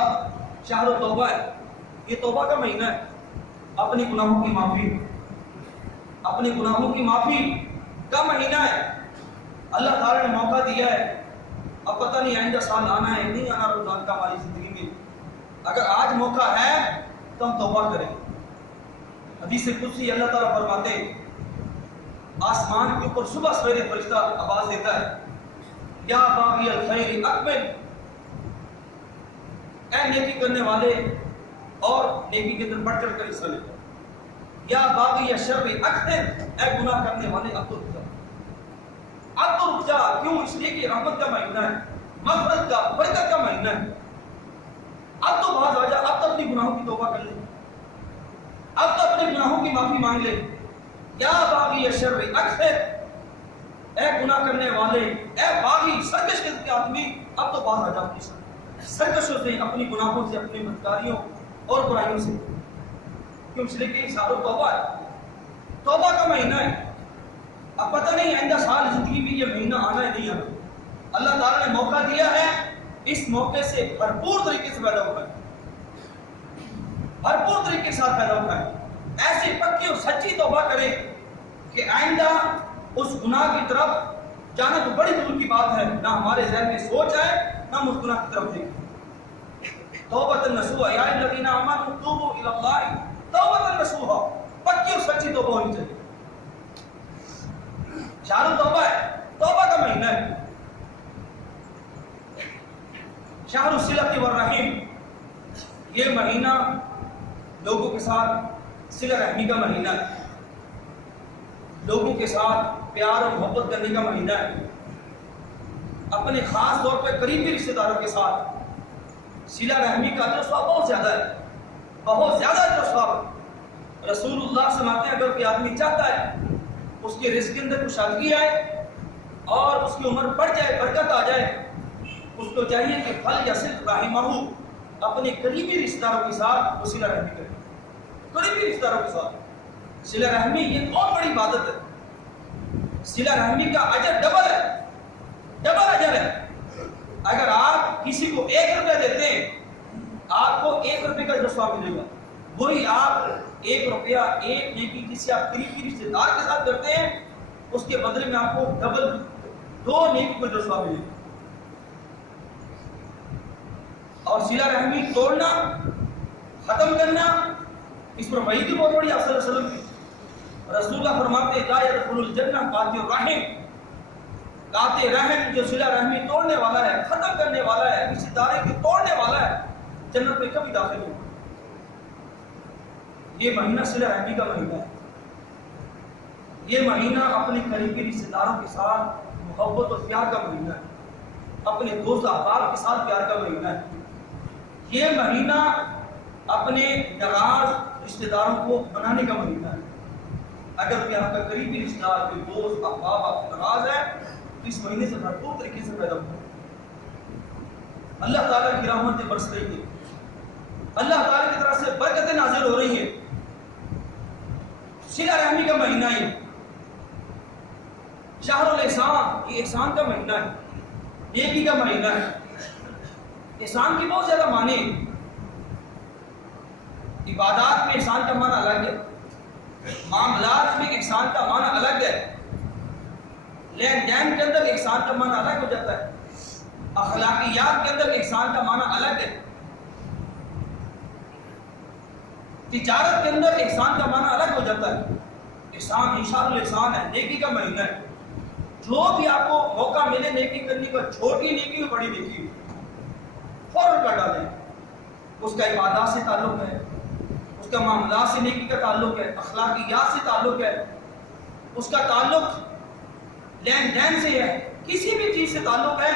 شہر توبہ ہے، یہ توبہ کا مہینہ ہے. اپنے گناہوں کی معافی، اپنے گناہوں کی معافی کا مہینہ ہے. اللہ تعالیٰ نے موقع دیا ہے، اب پتہ نہیں آئندہ سال آنا ہے نہیں آنا رمضان کا ہماری زندگی میں. اگر آج موقع ہے تو ہم توبہ کریں. حدیث قدسی اللہ تعالیٰ فرماتے ہیں آسمان کے اوپر صبح سویرے فرشتہ آواز دیتا ہے، یا باغی الخیر اقبل، اے نیکی کرنے والے اور نیکی کے اندر بڑھ چڑھ کر حصہ لے. یا باغی الشر اقتر، اے گناہ کرنے والے اب تو رک جا. اب تو رک جا. کیوں؟ اس لیے کہ رحمت کا مہینہ ہے، مغفرت کا، برکت کا مہینہ ہے. اب تو باز آ جا، اب تو اپنی گناہوں کی توبہ کر لے، اب تو اپنے گناہوں کی معافی مانگ لے. یا باغی الشر اقتر، اے گناہ کرنے والے، اے باغی سرکش کے آدمی، اب تو باز آ جا اپنی سرکشوں سے، اپنی گناہوں سے، اپنی بدکاریوں اور برائیوں سے. کیوں؟ اس لیے کہ شہر توبہ ہے، توبہ کا مہینہ ہے. اب پتہ نہیں آئندہ سال زندگی میں یہ مہینہ آنا ہے نہیں آنا. اللہ تعالیٰ نے موقع دیا ہے، اس موقع سے بھرپور طریقے سے فائدہ اٹھائیں، بھرپور طریقے سے فائدہ اٹھائیں. ایسی پکی اور سچی توبہ کریں کہ آئندہ اس گناہ کی طرف جانا تو بڑی دور کی بات ہے، نہ ہمارے ذہن میں سوچ آئے، نہ ہم اس گناہ کی طرف دیکھیں. توبۃ نصوحا، یا الذین آمنوا توبوا الی اللہ توبۃ نصوحا، پکی اور سچی توبہ ہونی چاہیے. شہر توبہ ہے، توبہ کا مہینہ ہے. شہر الصلۃ والرحم، یہ مہینہ لوگوں کے ساتھ صلہ رحمی کا مہینہ ہے، لوگوں کے ساتھ پیار اور محبت کرنے کا مہینہ ہے. اپنے خاص طور پہ قریبی رشتہ داروں کے ساتھ صلہ رحمی کا اجر و ثواب بہت زیادہ ہے، بہت زیادہ اجر و ثواب. رسول اللہ فرماتے ہیں اگر کوئی آدمی چاہتا ہے اس کے رزق کے اندر کشادگی آئے اور اس کی عمر بڑھ جائے، برکت آ جائے، اس کو چاہیے کہ پھل یصل رحمہ، اپنے قریبی رشتہ داروں کے ساتھ وہ صلہ رحمی کرے. قریبی رشتہ داروں کے ساتھ صلہ رحمی یہ بہت بڑی عبادت ہے. صلہ رحمی کا اجر ڈبل ہے، ڈبل اجر ہے. اگر آپ کسی کو 1 روپیہ دیتے ہیں آپ کو 1 روپے کا جو ثواب ملے گا، وہی آپ 1 روپیہ ایک نیکی کسی آپ قریبی رشتے دار کے ساتھ کرتے ہیں اس کے بدلے میں آپ کو ڈبل 2 نیکی کو جو ثواب ملے گا. اور صلہ رحمی توڑنا، ختم کرنا، اس پر وحی کی بہت بڑی آپ صلی اللہ علیہ وسلم کی. رسول اللہ فرماتے لا يدخل الجنہ قاطع الرحم، قاطع رحم جو صلہ رحمی توڑنے والا ہے، ختم کرنے والا ہے، رشتہ داری کو توڑنے والا ہے، جنت میں کبھی داخل نہیں ہوگا۔ یہ مہینہ صلہ رحمی کا مہینہ ہے، یہ مہینہ اپنے قریبی رشتہ داروں کے ساتھ محبت اور پیار کا مہینہ ہے، اپنے دوست احباب کے ساتھ پیار کا مہینہ ہے، یہ مہینہ اپنے ناراض رشتہ داروں کو منانے کا مہینہ ہے۔ اگر کوئی آپ کا قریبی رشتہ دار، کوئی دوست احباب آپ سے ناراض ہے تو اس مہینے سے بھرپور طریقے سے پیدا ہو۔ اللہ تعالیٰ کی رحمتیں برس رہی ہیں، اللہ تعالیٰ کی طرف سے برکتیں نازل ہو رہی ہیں۔ صلہ رحمی کا مہینہ ہے، شہر الاحسان، یہ احسان کا مہینہ ہے، نیکی کا مہینہ ہے۔ احسان کی بہت زیادہ معنی ہیں، عبادات میں احسان کا معنی الگ ہے، معاملات میں احسان کا معنی الگ ہے، لین دین کے اندر احسان کا معنی الگ ہو جاتا ہے، اخلاقیات کے اندر احسان کا معنی الگ ہے، تجارت کے اندر احسان کا معنی الگ ہو جاتا ہے۔ احسان شہر الاحسان ہے، نیکی کا مہینہ ہے۔ جو بھی آپ کو موقع ملے نیکی کرنے کا، چھوٹی نیکی ہو بڑی نیکی ہو، فوراً کر ڈالیں۔ اس کا عبادات سے تعلق ہے، اس کا معاملات سے نیکی کا تعلق ہے، اخلاقیات سے تعلق ہے، اس کا تعلق لین دین سے ہے، کسی بھی چیز سے تعلق ہے،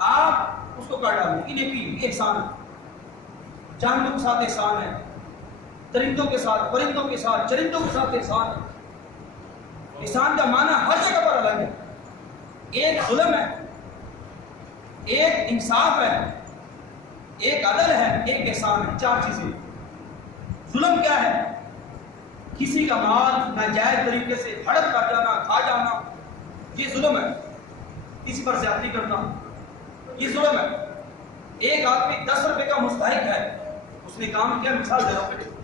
آپ اس کو کر ڈالیں۔ یہ نیکی، یہ احسان ہے۔ جانوروں کے ساتھ احسان ہے، درندوں کے ساتھ، پرندوں کے ساتھ، چرندوں کے ساتھ احسان ہے۔ احسان کا معنی ہر جگہ پر الگ ہے۔ ایک ظلم ہے، ایک انصاف ہے، ایک عدل ہے، ایک احسان ہے، چار چیزیں۔ ظلم کیا ہے؟ کسی کا مال ناجائز طریقے سے ہڑپ کر جانا، کھا جانا، یہ ظلم ہے۔ کسی پر زیادتی کرنا، یہ ظلم ہے۔ ایک آدمی 10 روپے کا مستحق ہے، اس نے کام کیا، مثال دے رہا ہوں،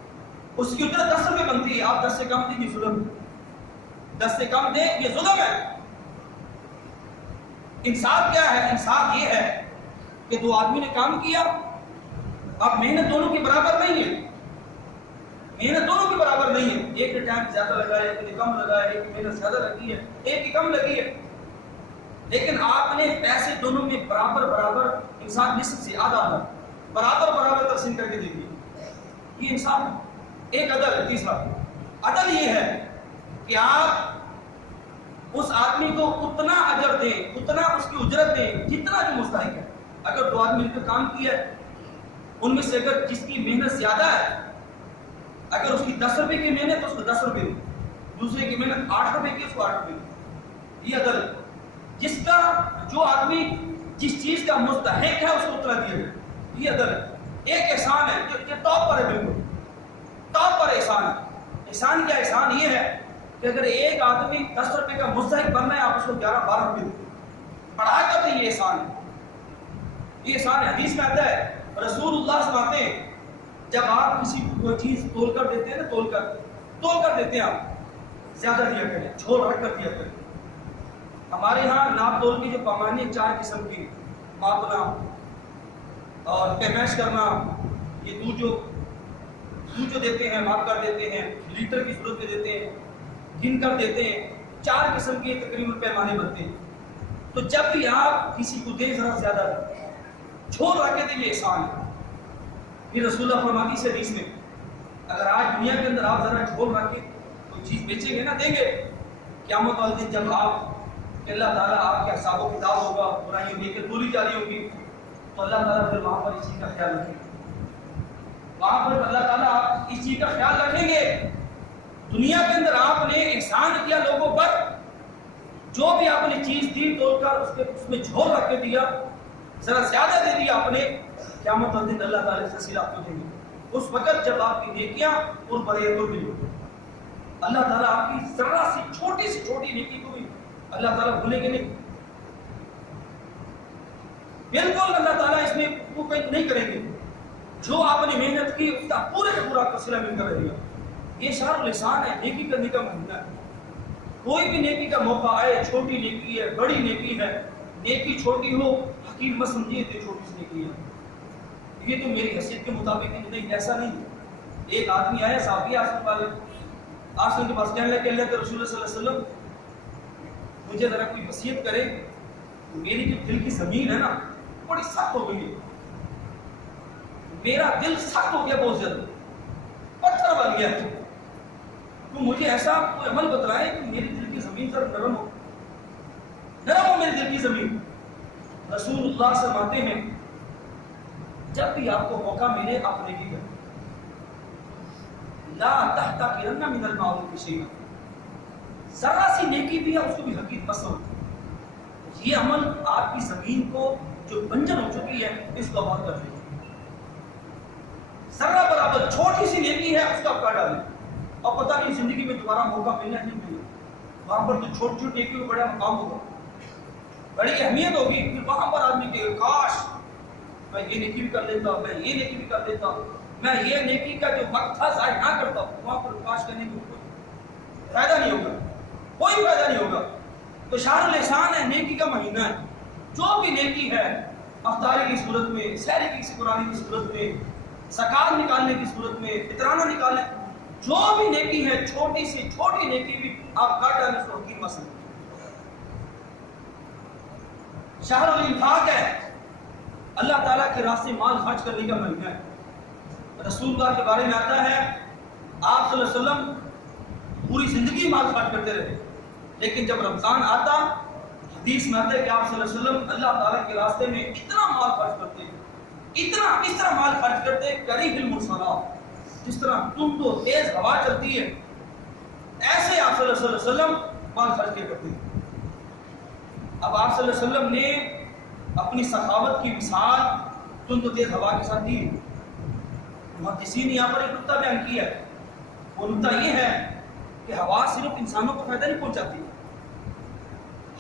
اس کی اجرت 10 روپے بنتی ہے، آپ 10 سے کم دیں، یہ ظلم ہے۔ 10 سے کم دیں، یہ ظلم ہے۔ انصاف کیا ہے؟ انصاف یہ ہے کہ دو آدمی نے کام کیا، اب محنت دونوں کی برابر نہیں ہے، محنت دونوں کی برابر نہیں ہے، ایک نے ٹائم زیادہ لگا ہے، ایک نے کم لگا ہے، ایک کی محنت زیادہ لگی ہے، ایک کی کم لگی ہے، لیکن آپ نے پیسے دونوں میں برابر برابر، انسان نصف سے آدھا آدھا برابر برابر تقسیم کر کے دے دیے، یہ انصاف ہے۔ ایک عدل ہے، تیسرا عدل یہ ہے کہ آپ اس آدمی کو اتنا اجر دیں، اتنا اس کی اجرت دیں جتنا جو مستحق ہے۔ اگر دو آدمی نے کام کیا ہے، ان میں سے اگر جس کی محنت زیادہ ہے، اگر اس کی 10 روپے کی محنت تو اس کو 10 روپے دیں، دوسرے کی محنت 8 روپے کی، اس کو 8 روپے دیں، یہ عدل ہے۔ جس کا جو آدمی جس چیز کا مستحق ہے اس کو اتنا دیا جائے، یہ عدل ہے۔ ایک احسان ہے جو ٹاپ پر ہے، بالکل ٹاپ پر احسان ہے۔ احسان کیا؟ احسان یہ ہے کہ اگر ایک آدمی 10 روپے کا مستحق بننا ہے، آپ اس کو 11-12 روپے دیں، بڑھا کر دیں، یہ احسان ہے، یہ احسان ہے۔ حدیث میں آتا ہے، رسول اللہ فرماتے ہیں جب آپ کسی کو کوئی چیز تول کر دیتے ہیں نا، تول کر دیتے ہیں، آپ زیادہ دیا کریں، چھوڑ رکھ کر دیا کریں۔ ہمارے ہاں ناپ تول کی جو پیمانے 4 قسم کی، ماپنا اور پیمائش کرنا، یہ دودھ جو دیتے ہیں ماپ کر دیتے ہیں، لیٹر کی صورت میں دیتے ہیں، گن کر دیتے ہیں، 4 قسم کے تقریباً پیمانے بنتے ہیں۔ تو جب بھی آپ کسی کو دیں ذرا زیادہ چھوڑ رکھ کے دیں، یہ احسان ہے۔ پھر رسول اللہ فرماتی اس حدیث میں، اگر آج دنیا کے اندر آپ ذرا چھوڑ رکھ کے کوئی چیز بیچیں گے نا، دیں گے، قیامت والے دن جب آپ اللہ تعالیٰ آپ کے حساب و کتاب ہوگا، برائیوں لے کے تولی جاری ہوگی، تو اللہ تعالیٰ پھر وہاں پر اس چیز کا خیال رکھیں گے، وہاں پر اللہ تعالیٰ اس چیز کا خیال رکھیں گے۔ دنیا کے اندر آپ نے احسان کیا لوگوں پر، جو بھی آپ نے چیز دی توڑ کر اس میں جھول رکھ کے دیا، ذرا زیادہ دے دیا آپ نے، قیامت والے دن اللہ تعالیٰ سے آپ کو دیں گے۔ اس وقت جب آپ کی نیکیاں اور برکتیں بھی ہوں، اللہ تعالیٰ آپ کی ذرا سی چھوٹی نیکی کو بھی اللہ تعالیٰ بھولیں گے نہیں، بالکل اللہ تعالیٰ اس میں وہ نہیں کریں گے۔ جو آپ نے محنت کی اس کا پورے کا پورا آپ کو صلہ مل کر رہے گا۔ یہ شہر الاحسان ہے، نیکی کرنے کا مہینہ ہے۔ کوئی بھی نیکی کا موقع آئے، چھوٹی نیکی ہے، بڑی نیکی ہے، نیکی چھوٹی ہو حقیر مت سمجھیے کہ چھوٹی سی نیکی ہے، یہ تو میری حیثیت کے مطابق نہیں، ایسا نہیں۔ ایک آدمی آیا صحابی اعظم والے، آپ کے پاس کہنے لگے کہ اللہ کے رسول صلی اللہ علیہ وسلم مجھے ذرا کوئی وصیت کرے، میری جو دل کی زمین ہے نا بڑی سخت ہو گئی ہے، میرا دل سخت ہو گیا، بہت زیادہ پتھر بن گیا، تو مجھے ایسا کوئی عمل بتلائے کہ میری دل کی زمین ذرا نرم ہو میری دل کی زمین۔ رسول اللہ فرماتے ہیں جب بھی آپ کو موقع ملے آپ نیکی کریں، لا تحتقرن من المعروف شیئا، ذرا سی نیکی بھی ہے اس کو بھی حقیقت پسند، یہ عمل آپ کی زمین کو جو بنجر ہو چکی ہے اس کو آباد کر دے، ذرا برابر چھوٹی سی نیکی ہے اس کا کاٹ ڈالیں، اور پتہ نہیں زندگی میں دوبارہ موقع ملنا نہیں ملے، وہاں پر تو چھوٹی چھوٹی نیکی کو بڑا مقام ہوگا، بڑی اہمیت ہوگی، پھر وہاں پر آدمی کہ کاش میں یہ نیکی بھی کر لیتا، میں یہ نیکی بھی کر لیتا، میں یہ نیکی کا جو وقت تھا ضائع نہ کرتا، وہاں پر کاش کرنے کو کوئی فائدہ نہیں ہوگا، کوئی فائدہ نہیں ہوگا۔ تو شہر الاحسان ہے، نیکی کا مہینہ ہے، جو بھی نیکی ہے افطاری کی صورت میں، سحری کی قرآن کی صورت میں، زکات نکالنے کی صورت میں، فطرانہ نکالنے، جو بھی نیکی ہے چھوٹی سی چھوٹی نیکی بھی آپ کاٹ ڈالیں اس کو حقیق مسئلہ۔ شہر الانفاق ہے، اللہ تعالیٰ کے راستے مال خرچ کرنے کا مہینہ ہے۔ رسول اللہ کے بارے میں آتا ہے آپ صلی اللہ علیہ وسلم پوری زندگی مال خرچ کرتے رہے، لیکن جب رمضان آتا حدیث میں آتا ہے کہ آپ صلی اللہ علیہ وسلم اللہ تعالیٰ کے راستے میں اتنا مال خرچ کرتے، اتنا اس طرح مال خرچ کرتے قریب المرسلات، جس طرح تند و تیز ہوا چلتی ہے ایسے آپ صلی اللہ علیہ وسلم مال خرچ کیا کرتے۔ اب آپ صلی اللہ علیہ وسلم نے اپنی سخاوت کی مثال تند و تیز ہوا کے ساتھ دی۔ محدثین نے یہاں پر ایک نقطہ بیان کیا ہے، وہ نقطہ یہ ہے کہ ہوا صرف انسانوں کو فائدہ نہیں پہنچاتی،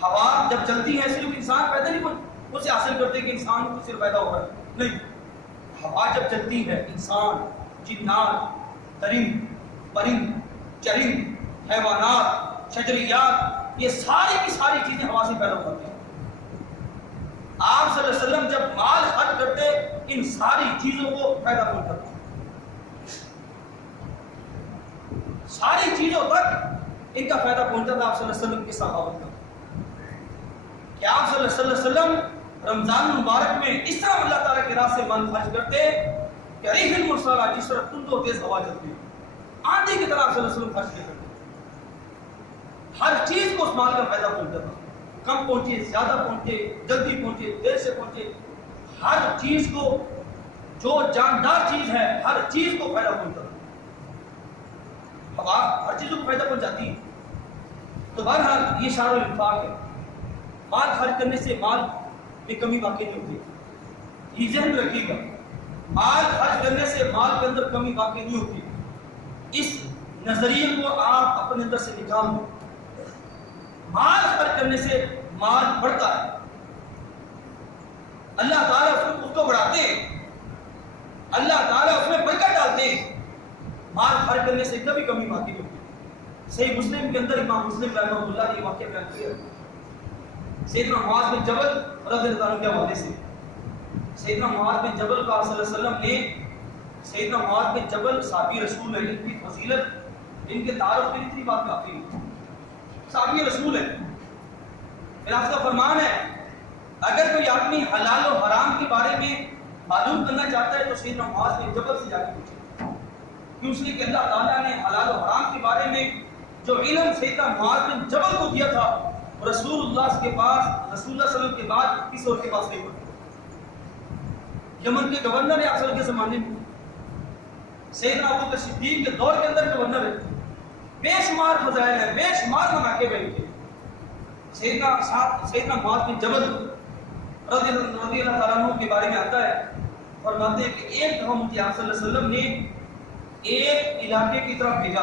ہوا جب چلتی ہے صرف انسان فائدہ نہیں اسے حاصل کرتے کہ انسان کو صرف فائدہ ہو رہا ہے، نہیں، ہوا جب چلتی ہے انسان، جنات، درند، پرند، چرند، حیوانات، شجریات، یہ ساری کی ساری چیزیں ہوا سے پیدا ہوتی ہیں۔ آپ صلی اللہ علیہ وسلم جب مال خرچ کرتے ان ساری چیزوں کو فائدہ پہنچاتے، ساری چیزوں تک ان کا فائدہ پہنچا تھا آپ صلی اللہ علیہ وسلم کی سخاوت کا، کہ آپ صلی اللہ علیہ وسلم رمضان مبارک میں اس طرح اللہ تعالیٰ کے راستے مال خرچ کرتے کہ ریح المرسلہ، جس طرح تند و تیز ہوا چلتی ہے، آندھی کی طرح آپ صلی اللہ علیہ وسلم خرچ کیا کرتے، ہر چیز کو اس مال کا فائدہ پہنچا تھا، کم پہنچے، زیادہ پہنچے، جلدی پہنچے، دیر سے پہنچے، ہر چیز کو، جو جاندار چیز ہے ہر چیز کو فائدہ پہنچتا تھا۔ ہوا ہر چیزوں کو فائدہ پہنچاتی ہے۔ تو بہرحال یہ شہر الانفاق ہے، مال خرچ کرنے سے مال میں کمی واقع نہیں ہوتی، یہ ذہن رکھیے گا، مال خرچ کرنے سے مال کے اندر کمی واقع نہیں ہوتی، اس نظریے کو آپ اپنے اندر سے نکال دو۔ مال خرچ کرنے سے مال بڑھتا ہے، اللہ تعالیٰ اس کو بڑھاتے ہیں، اللہ تعالیٰ اس میں برکت ڈالتے ہیں، مال خرچ کرنے سے کبھی کمی واقع نہیں ہوتی۔ صحیح مسلم کے اندر امام مسلم رحمہ اللہ نے یہ واقعہ بیان کیا، سیدنا معاذ بن جبل رضی اللہ عنہ کے حوالے سے، سیدنا معاذ بن جبل کا صلی اللہ علیہ وسلم نے، سیدنا معاذ بن جبل صحابی رسول ہے، ان کی فضیلت، ان کے تعارف میں اتنی بات کافی ہے، صحابی رسول ہے، پھر آپ کا فرمان ہے اگر کوئی آدمی حلال و حرام کے بارے میں معلوم کرنا چاہتا ہے تو سیدنا معاذ بن جبل سے جا کے پوچھے، کیوں؟ اس لیے کہ اللہ تعالیٰ نے حلال و حرام کے بارے میں جو علم سیدنا معاذ بن جبل کو دیا تھا رسول اللہ کے پاس، رسول اللہ صلی اللہ علیہ وسلم کے بعد کسی اور کے پاس نہیں پڑھا۔ یمن کے گورنر ہے آپ صلی اللہ کے زمانے میں، سیدنا ابوبکر صدیق کے دور کے اندر گورنر ہے، بے شمار فضائل ہیں، بے شمار مناقب ہیں۔ سیدنا معاذ بن جبل رضی اللہ تعالیٰ عنہ کے بارے میں آتا ہے، فرماتے ہیں کہ ایک دفعہ مجھے آپ صلی اللہ علیہ وسلم نے ایک علاقے کی طرف بھیجا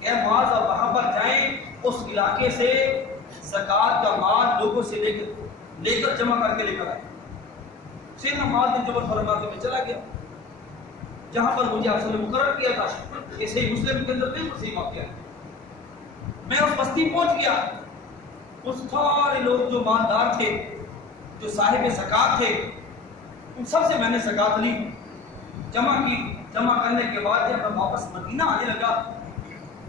کہ معاذ آپ وہاں پر جائیں، اس علاقے سے زکوٰۃ کا مال لوگوں سے لے کر جمع کر کے لے کر آئے۔ سیدنا معاذ بن جبل فرماتے میں چلا گیا جہاں پر مجھے آپ صلی اللہ علیہ وسلم مقرر کیا تھا، کہ صحیح مسلم کے اندر بالکل صحیح واقعہ ہے۔ میں اس بستی پہنچ گیا، اس سارے لوگ جو مالدار تھے، جو صاحب زکوٰۃ تھے، ان سب سے میں نے زکوٰۃ لی، جمع کی، جمع کرنے کے بعد جب میں واپس مدینہ آنے لگا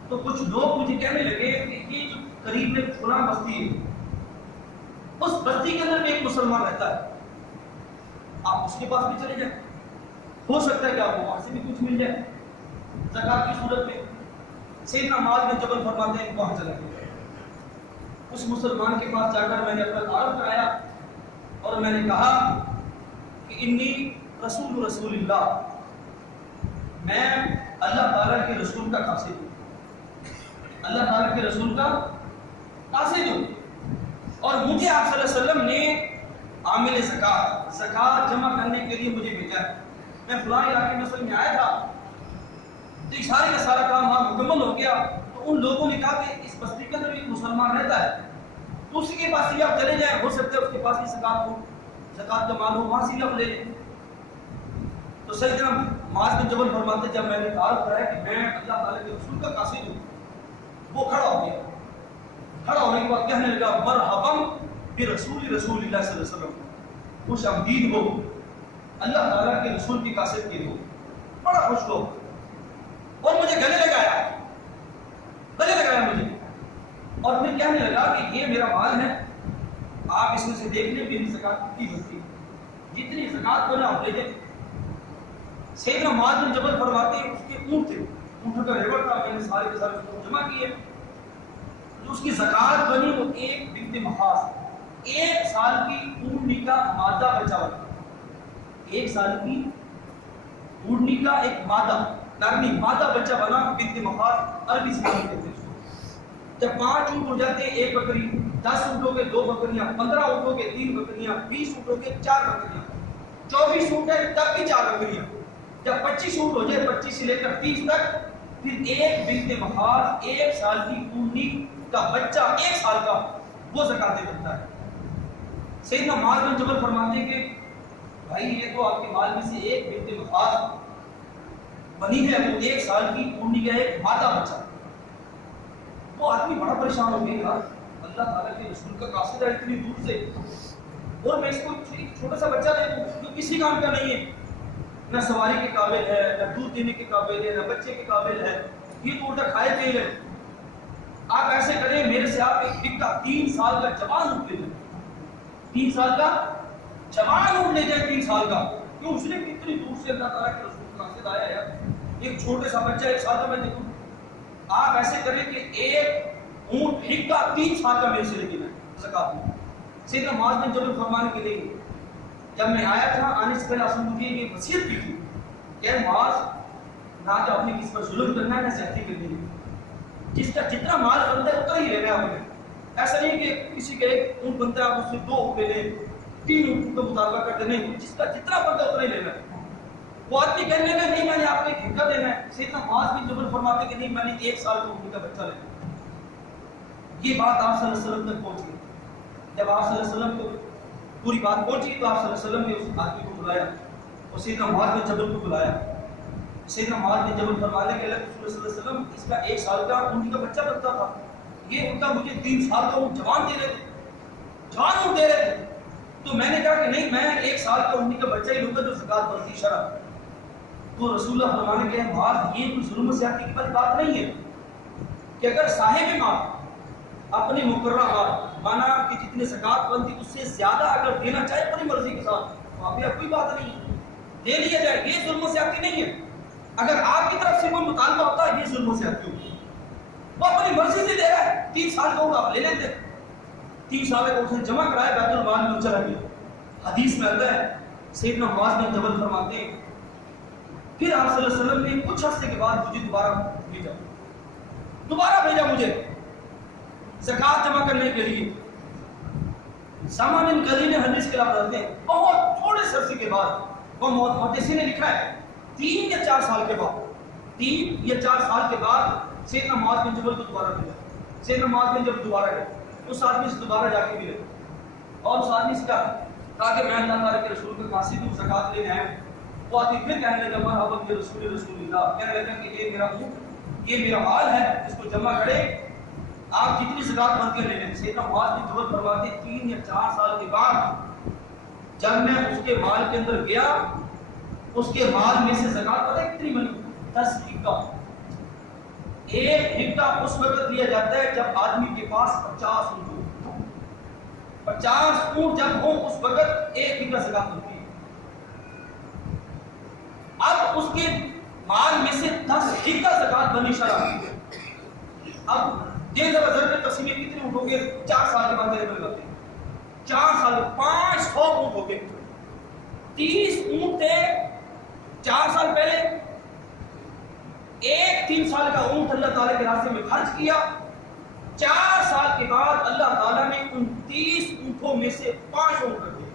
تو کچھ لوگ مجھے کہنے لگے کہ یہ جو قریب میں فلاں بستی ہے، اس بستی کے اندر بھی ایک مسلمان رہتا ہے، آپ اس کے پاس بھی چلے جائیں، ہو سکتا ہے کہ آپ کو وہاں سے بھی کچھ مل جائے زکات کی صورت میں۔ سیدنا معاذ بن جبل فرماتے ہیں وہاں چلا گیا، اس مسلمان کے پاس جا کر میں نے اپنا تعارف کرایا اور میں نے کہا کہ انی رسول اللہ، میں اللہ تعالیٰ کے رسول کا قاصد ہوں، اللہ تعالیٰ کے رسول کا قاصد ہوں، اور مجھے آپ صلی اللہ علیہ وسلم نے عامل زکات جمع کرنے کے لیے مجھے بھیجا ہے۔ میں فلاں علاقے میں اصل میں آیا تھا، تو سارے کا سارا کام وہاں مکمل ہو گیا، تو ان لوگوں نے کہا کہ اس بستی کے اندر ایک مسلمان رہتا ہے، تو اسی کے پاس ہی آپ چلے جائیں، ہو سکتا ہے اس کے پاس ہی زکات کا مال ہو، وہاں سے آپ لے لیں۔ تو سیدنا معاذ بن جبل فرماتے جب میں نے تعارف کرایا کہ میں اللہ تعالیٰ کے رسول کا قاصد ہوں، وہ کھڑا ہو گیا، کھڑا ہونے کے بعد کہنے لگا مرحبا برسول اللہ صلی اللہ علیہ وسلم، خوش آمدید ہو اللہ تعالیٰ کے رسول کی قاصد کے ہو، بڑا خوش ہو، اور مجھے گلے لگایا مجھے، اور پھر کہنے لگا کہ یہ میرا مال ہے، آپ اس میں سے دیکھ لیں میری زکات کتنی بنتی، جتنی زکات کو نا آپ لے جائیں۔ سیدنا معاذ بن جبل فرماتے ہیں اس کے اونٹ تھے، اونٹوں کا ریوڑ تھا، میں نے سارے کے سارے اونٹ جمع کیے، جو اس کی زکات بنی وہ ایک بنت مخاض، 1 سال کی اونٹنی کا مادہ بچہ بنا، 1 سال کی اونٹنی کا ایک مادہ نرمی مادہ بچہ بنا، بنت مخاض عربی زبان میں کہتے ہیں۔ جب 5 اونٹ ہو جاتے 1 بکری، 10 اونٹوں کے 2 بکریاں، 15 اونٹوں کے 3 بکریاں، 20 اونٹوں کے 4 بکریاں، 24 اونٹ ہے تب بھی 4 بکریاں، جب 25 اونٹ ہو جائے 25 سے لے کر 30 تک، پھر ایک بنت مخاض 1 سال کی اونٹنی کا بچہ 1 سال کا، وہ زکات بنتا ہے۔ سیدنا معاذ بن جبل فرماتے ہیں کہ بھائی یہ تو آپ کے مال میں سے ایک بنت مخاض بنی ہے، وہ 1 سال کی اونٹنی کا ایک مادہ بچہ۔ وہ آدمی بڑا پریشان ہو گیا، اللہ تعالیٰ کے رسول کا قاصد ہے اتنی دور سے، اور میں اس کو ایک چھوٹا سا بچہ دے دوں جو کسی کام کا نہیں ہے، نہ سواری کے قابل ہے، نہ دودھ دینے کے قابل ہے، نہ بچے کے قابل ہے، یہ تو الٹا کھائے پیے گئے۔ آپ ایسے کریں میرے سے آپ ایک ٹکا 3 سال کا جوان اونٹ لے جائیں، 3 سال کا جوان اونٹ لے جائیں، 3 سال کا، کیوں اس نے کتنی دور سے اللہ تعالیٰ کے رسول کا قاصد آیا ہے، ایک چھوٹے سا بچہ 1 سال کا میں دیکھوں۔ آپ ایسے کریں کہ ایک اونٹ ٹکا 3 سال کا میرے سے لے کے جائیں زکات میں۔ سیدنا معاذ بن جبل فرمانے کے لیے جب میں آیا تھا، آنے سے پہلے آپ نے مجھے یہ وصیت بھی کی کہ معاذ نہ تو اپنے کس پر ظلم کرنا ہے نہ زیادتی کرنی ہے، جس کا جتنا مال بنتا ہے اتنا ہی لینا ہے آپ نے، ایسا نہیں کہ کسی کا 1 اونٹ بنتا ہے آپ اس سے 2 اونٹ لے لیں، 3 اونٹ کا مطالبہ کرتے، نہیں، جس کا جتنا بنتا ہے اتنا ہی لینا ہے۔ وہ آدمی کہنے لگا نہیں میں نے آپ کو ایک ٹھیکہ دینا ہے، سیدنا معاذ بن جبل فرماتے کہ نہیں میں نے 1 سال کا اونٹ کا بچہ لینا۔ یہ بات آپ صلی اللہ علیہ وسلم تک پہنچ گئی، جب آپ صلی اللہ علیہ وسلم کو پوری بات پہنچی تو آپ صلی اللہ علیہ وسلم نے اس آدمی کو بلایا اور سیدنا معاذ بن جبل کو بلایا۔ سیدنا معاذ بن جبل فرمانے کے لئے رسول صلی اللہ علیہ وسلم اس کا 1 سال کا اونٹ کا بچہ بنتا تھا، یہ اونٹ مجھے 3 سال کا اونٹ جوان دے رہے تھے، جوان اونٹ دے رہے تھے، تو میں نے کہا کہ نہیں میں 1 سال کا اونٹ کا بچہ ہی لوں گا جو زکات بنتی شرع۔ تو رسول اللہ فرمانے کے معاذ یہ کوئی ظلم و زیادتی کی بات نہیں ہے کہ اگر صاحب مال اپنی مقررہ مال مانا کہ جتنے زکات بنتی اس سے زیادہ اگر دینا چاہے اپنی مرضی کے ساتھ، وہاں پہ کوئی بات نہیں، دے لیا جائے، یہ ظلم و زیادتی نہیں ہے۔ اگر آپ کی طرف سے کوئی مطالبہ ہوتا ہے یہ ظلم و زیادتی ہوتی ہے، وہ اپنی مرضی سے دے رہا ہے، 3 سال کا اونٹ آپ لے لیتے، 3 سال کا اونٹ جمع کرائے بیت المال میں چلا گیا۔ حدیث میں آتا ہے سیدنا معاذ بن جبل فرماتے ہیں پھر آپ صلی اللہ علیہ وسلم نے کچھ عرصے کے بعد مجھے دوبارہ بھیجا مجھے زکات جمع کرنے کے لیے۔ سامان قلی نے حدیث کے لفظ آتے ہیں بہت تھوڑے عرصے کے بعد، وہ محدثی نے لکھا ہے 3 یا 4 سال کے بعد، 3 یا 4 سال کے بعد سیدنا معاذ بن جبل کو دوبارہ بھیجا۔ سیدنا معاذ بن جبل دوبارہ گئے، اس آدمی سے دوبارہ جا کے ملے اور اس آدمی سے کہا کہ میں اللہ تعالیٰ کے رسول کے قاصد ہوں، زکات لینے آیا ہوں۔ وہ آدمی پھر کہنے لگا مرحبا برسول اللہ، کہنے لگا کہ یہ میرا اونٹ، یہ میرا مال ہے، اس کو جمع کرے، آپ جتنی زکات بنتی ہے لے لیں۔ سیدنا معاذ بن جبل فرماتے 3 یا 4 سال کے بعد جب میں اس کے مال کے اندر گیا، اس کے مال میں سے زکات پتہ ہے کتنی بنی؟ 10 ٹکا، ایک حصہ اس وقت دیا جاتا ہے جب آدمی کے پاس 50 اونٹ ہو. 50 اونٹ جب ہو اس وقت ایک حصہ زکات ہوتی ہے. اب اس کے مال میں سے 10 حصہ زکات بنی شرع ہے. اب یہ ذرا ضرب تقسیم کتنے اونٹ ہو گئے؟ 4 سال کے بعد اویلیبل کرتے ہیں. 4 سال 500 اونٹ ہو گئے. 30 اونٹ تھے 4 سال پہلے. ایک 3 سال کا اونٹ اللہ تعالیٰ کے راستے میں خرچ کیا. 4 سال کے بعد اللہ تعالیٰ نے ان 30 اونٹوں میں سے 5 اونٹ کر دیے.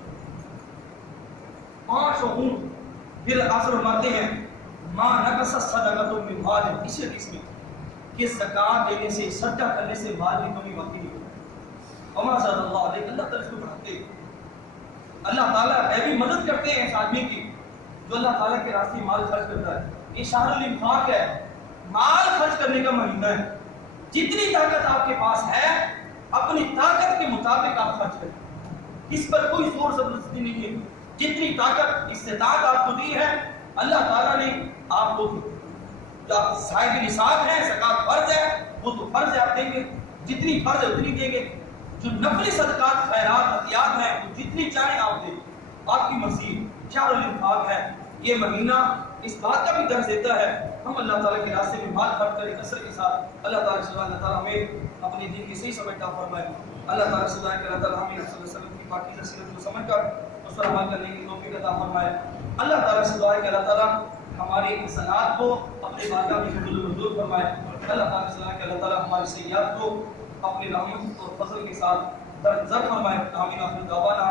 5 اونٹ. پھر آخر فرماتے ہیں ماں نقص صدقۃ من مال. اسی حدیث میں کہ زکات دینے سے صدقہ کرنے سے مال میں کمی واقع نہیں ہوتی. وما زاد اللہ علیہ. اللہ تعالیٰ اس کو بڑھاتے ہیں. اللہ تعالیٰ غیبی مدد کرتے ہیں اس آدمی کی جو اللہ تعالیٰ کے راستے مال خرچ کرتا ہے. یہ شہر الانفاق ہے. مال خرچ کرنے کا مہینہ ہے. جتنی طاقت آپ کے پاس ہے اپنی طاقت کے مطابق آپ خرچ کریں. اس پر کوئی زور زبردستی نہیں ہے. جتنی طاقت استطاعت آپ کو دی ہے اللہ تعالیٰ نے آپ کو دی. جو صاحب نصاب ہے زکات فرض ہے وہ تو فرض ہے آپ دیں گے. جتنی فرض ہے اتنی دیں گے. جو نفلی صدقات خیرات عطیات ہیں وہ جتنی چاہیں آپ دیں. آپ کی مرضی. شہر الانفاق ہے. یہ مہینہ اس بات کا بھی درس دیتا ہے ہم اللہ تعالیٰ کے راستے میں مال خرچ کریں کثرت کے ساتھ. اللہ تعالیٰ سے اللہ تعالیٰ ہمیں اپنے دین کی صحیح سمجھ عطا فرمائے. اللہ تعالیٰ سے دعا ہے کہ اللہ تعالیٰ ہمیں صلی اللہ علیہ وسلم کی پاکیزہ سیرت کو سمجھ کر اس پر عمل کرنے کی توفیق عطا فرمائے. اللہ تعالیٰ سے دعا ہے کہ اللہ تعالیٰ ہماری حسنات کو اپنے بارگاہ میں قبول منظور فرمائے. اللہ تعالیٰ سے دعا ہے کہ اللہ تعالیٰ ہماری سیئات کو اپنی رحمت اور فضل کے ساتھ درگزر فرمائے. آمین. آخر دعوانا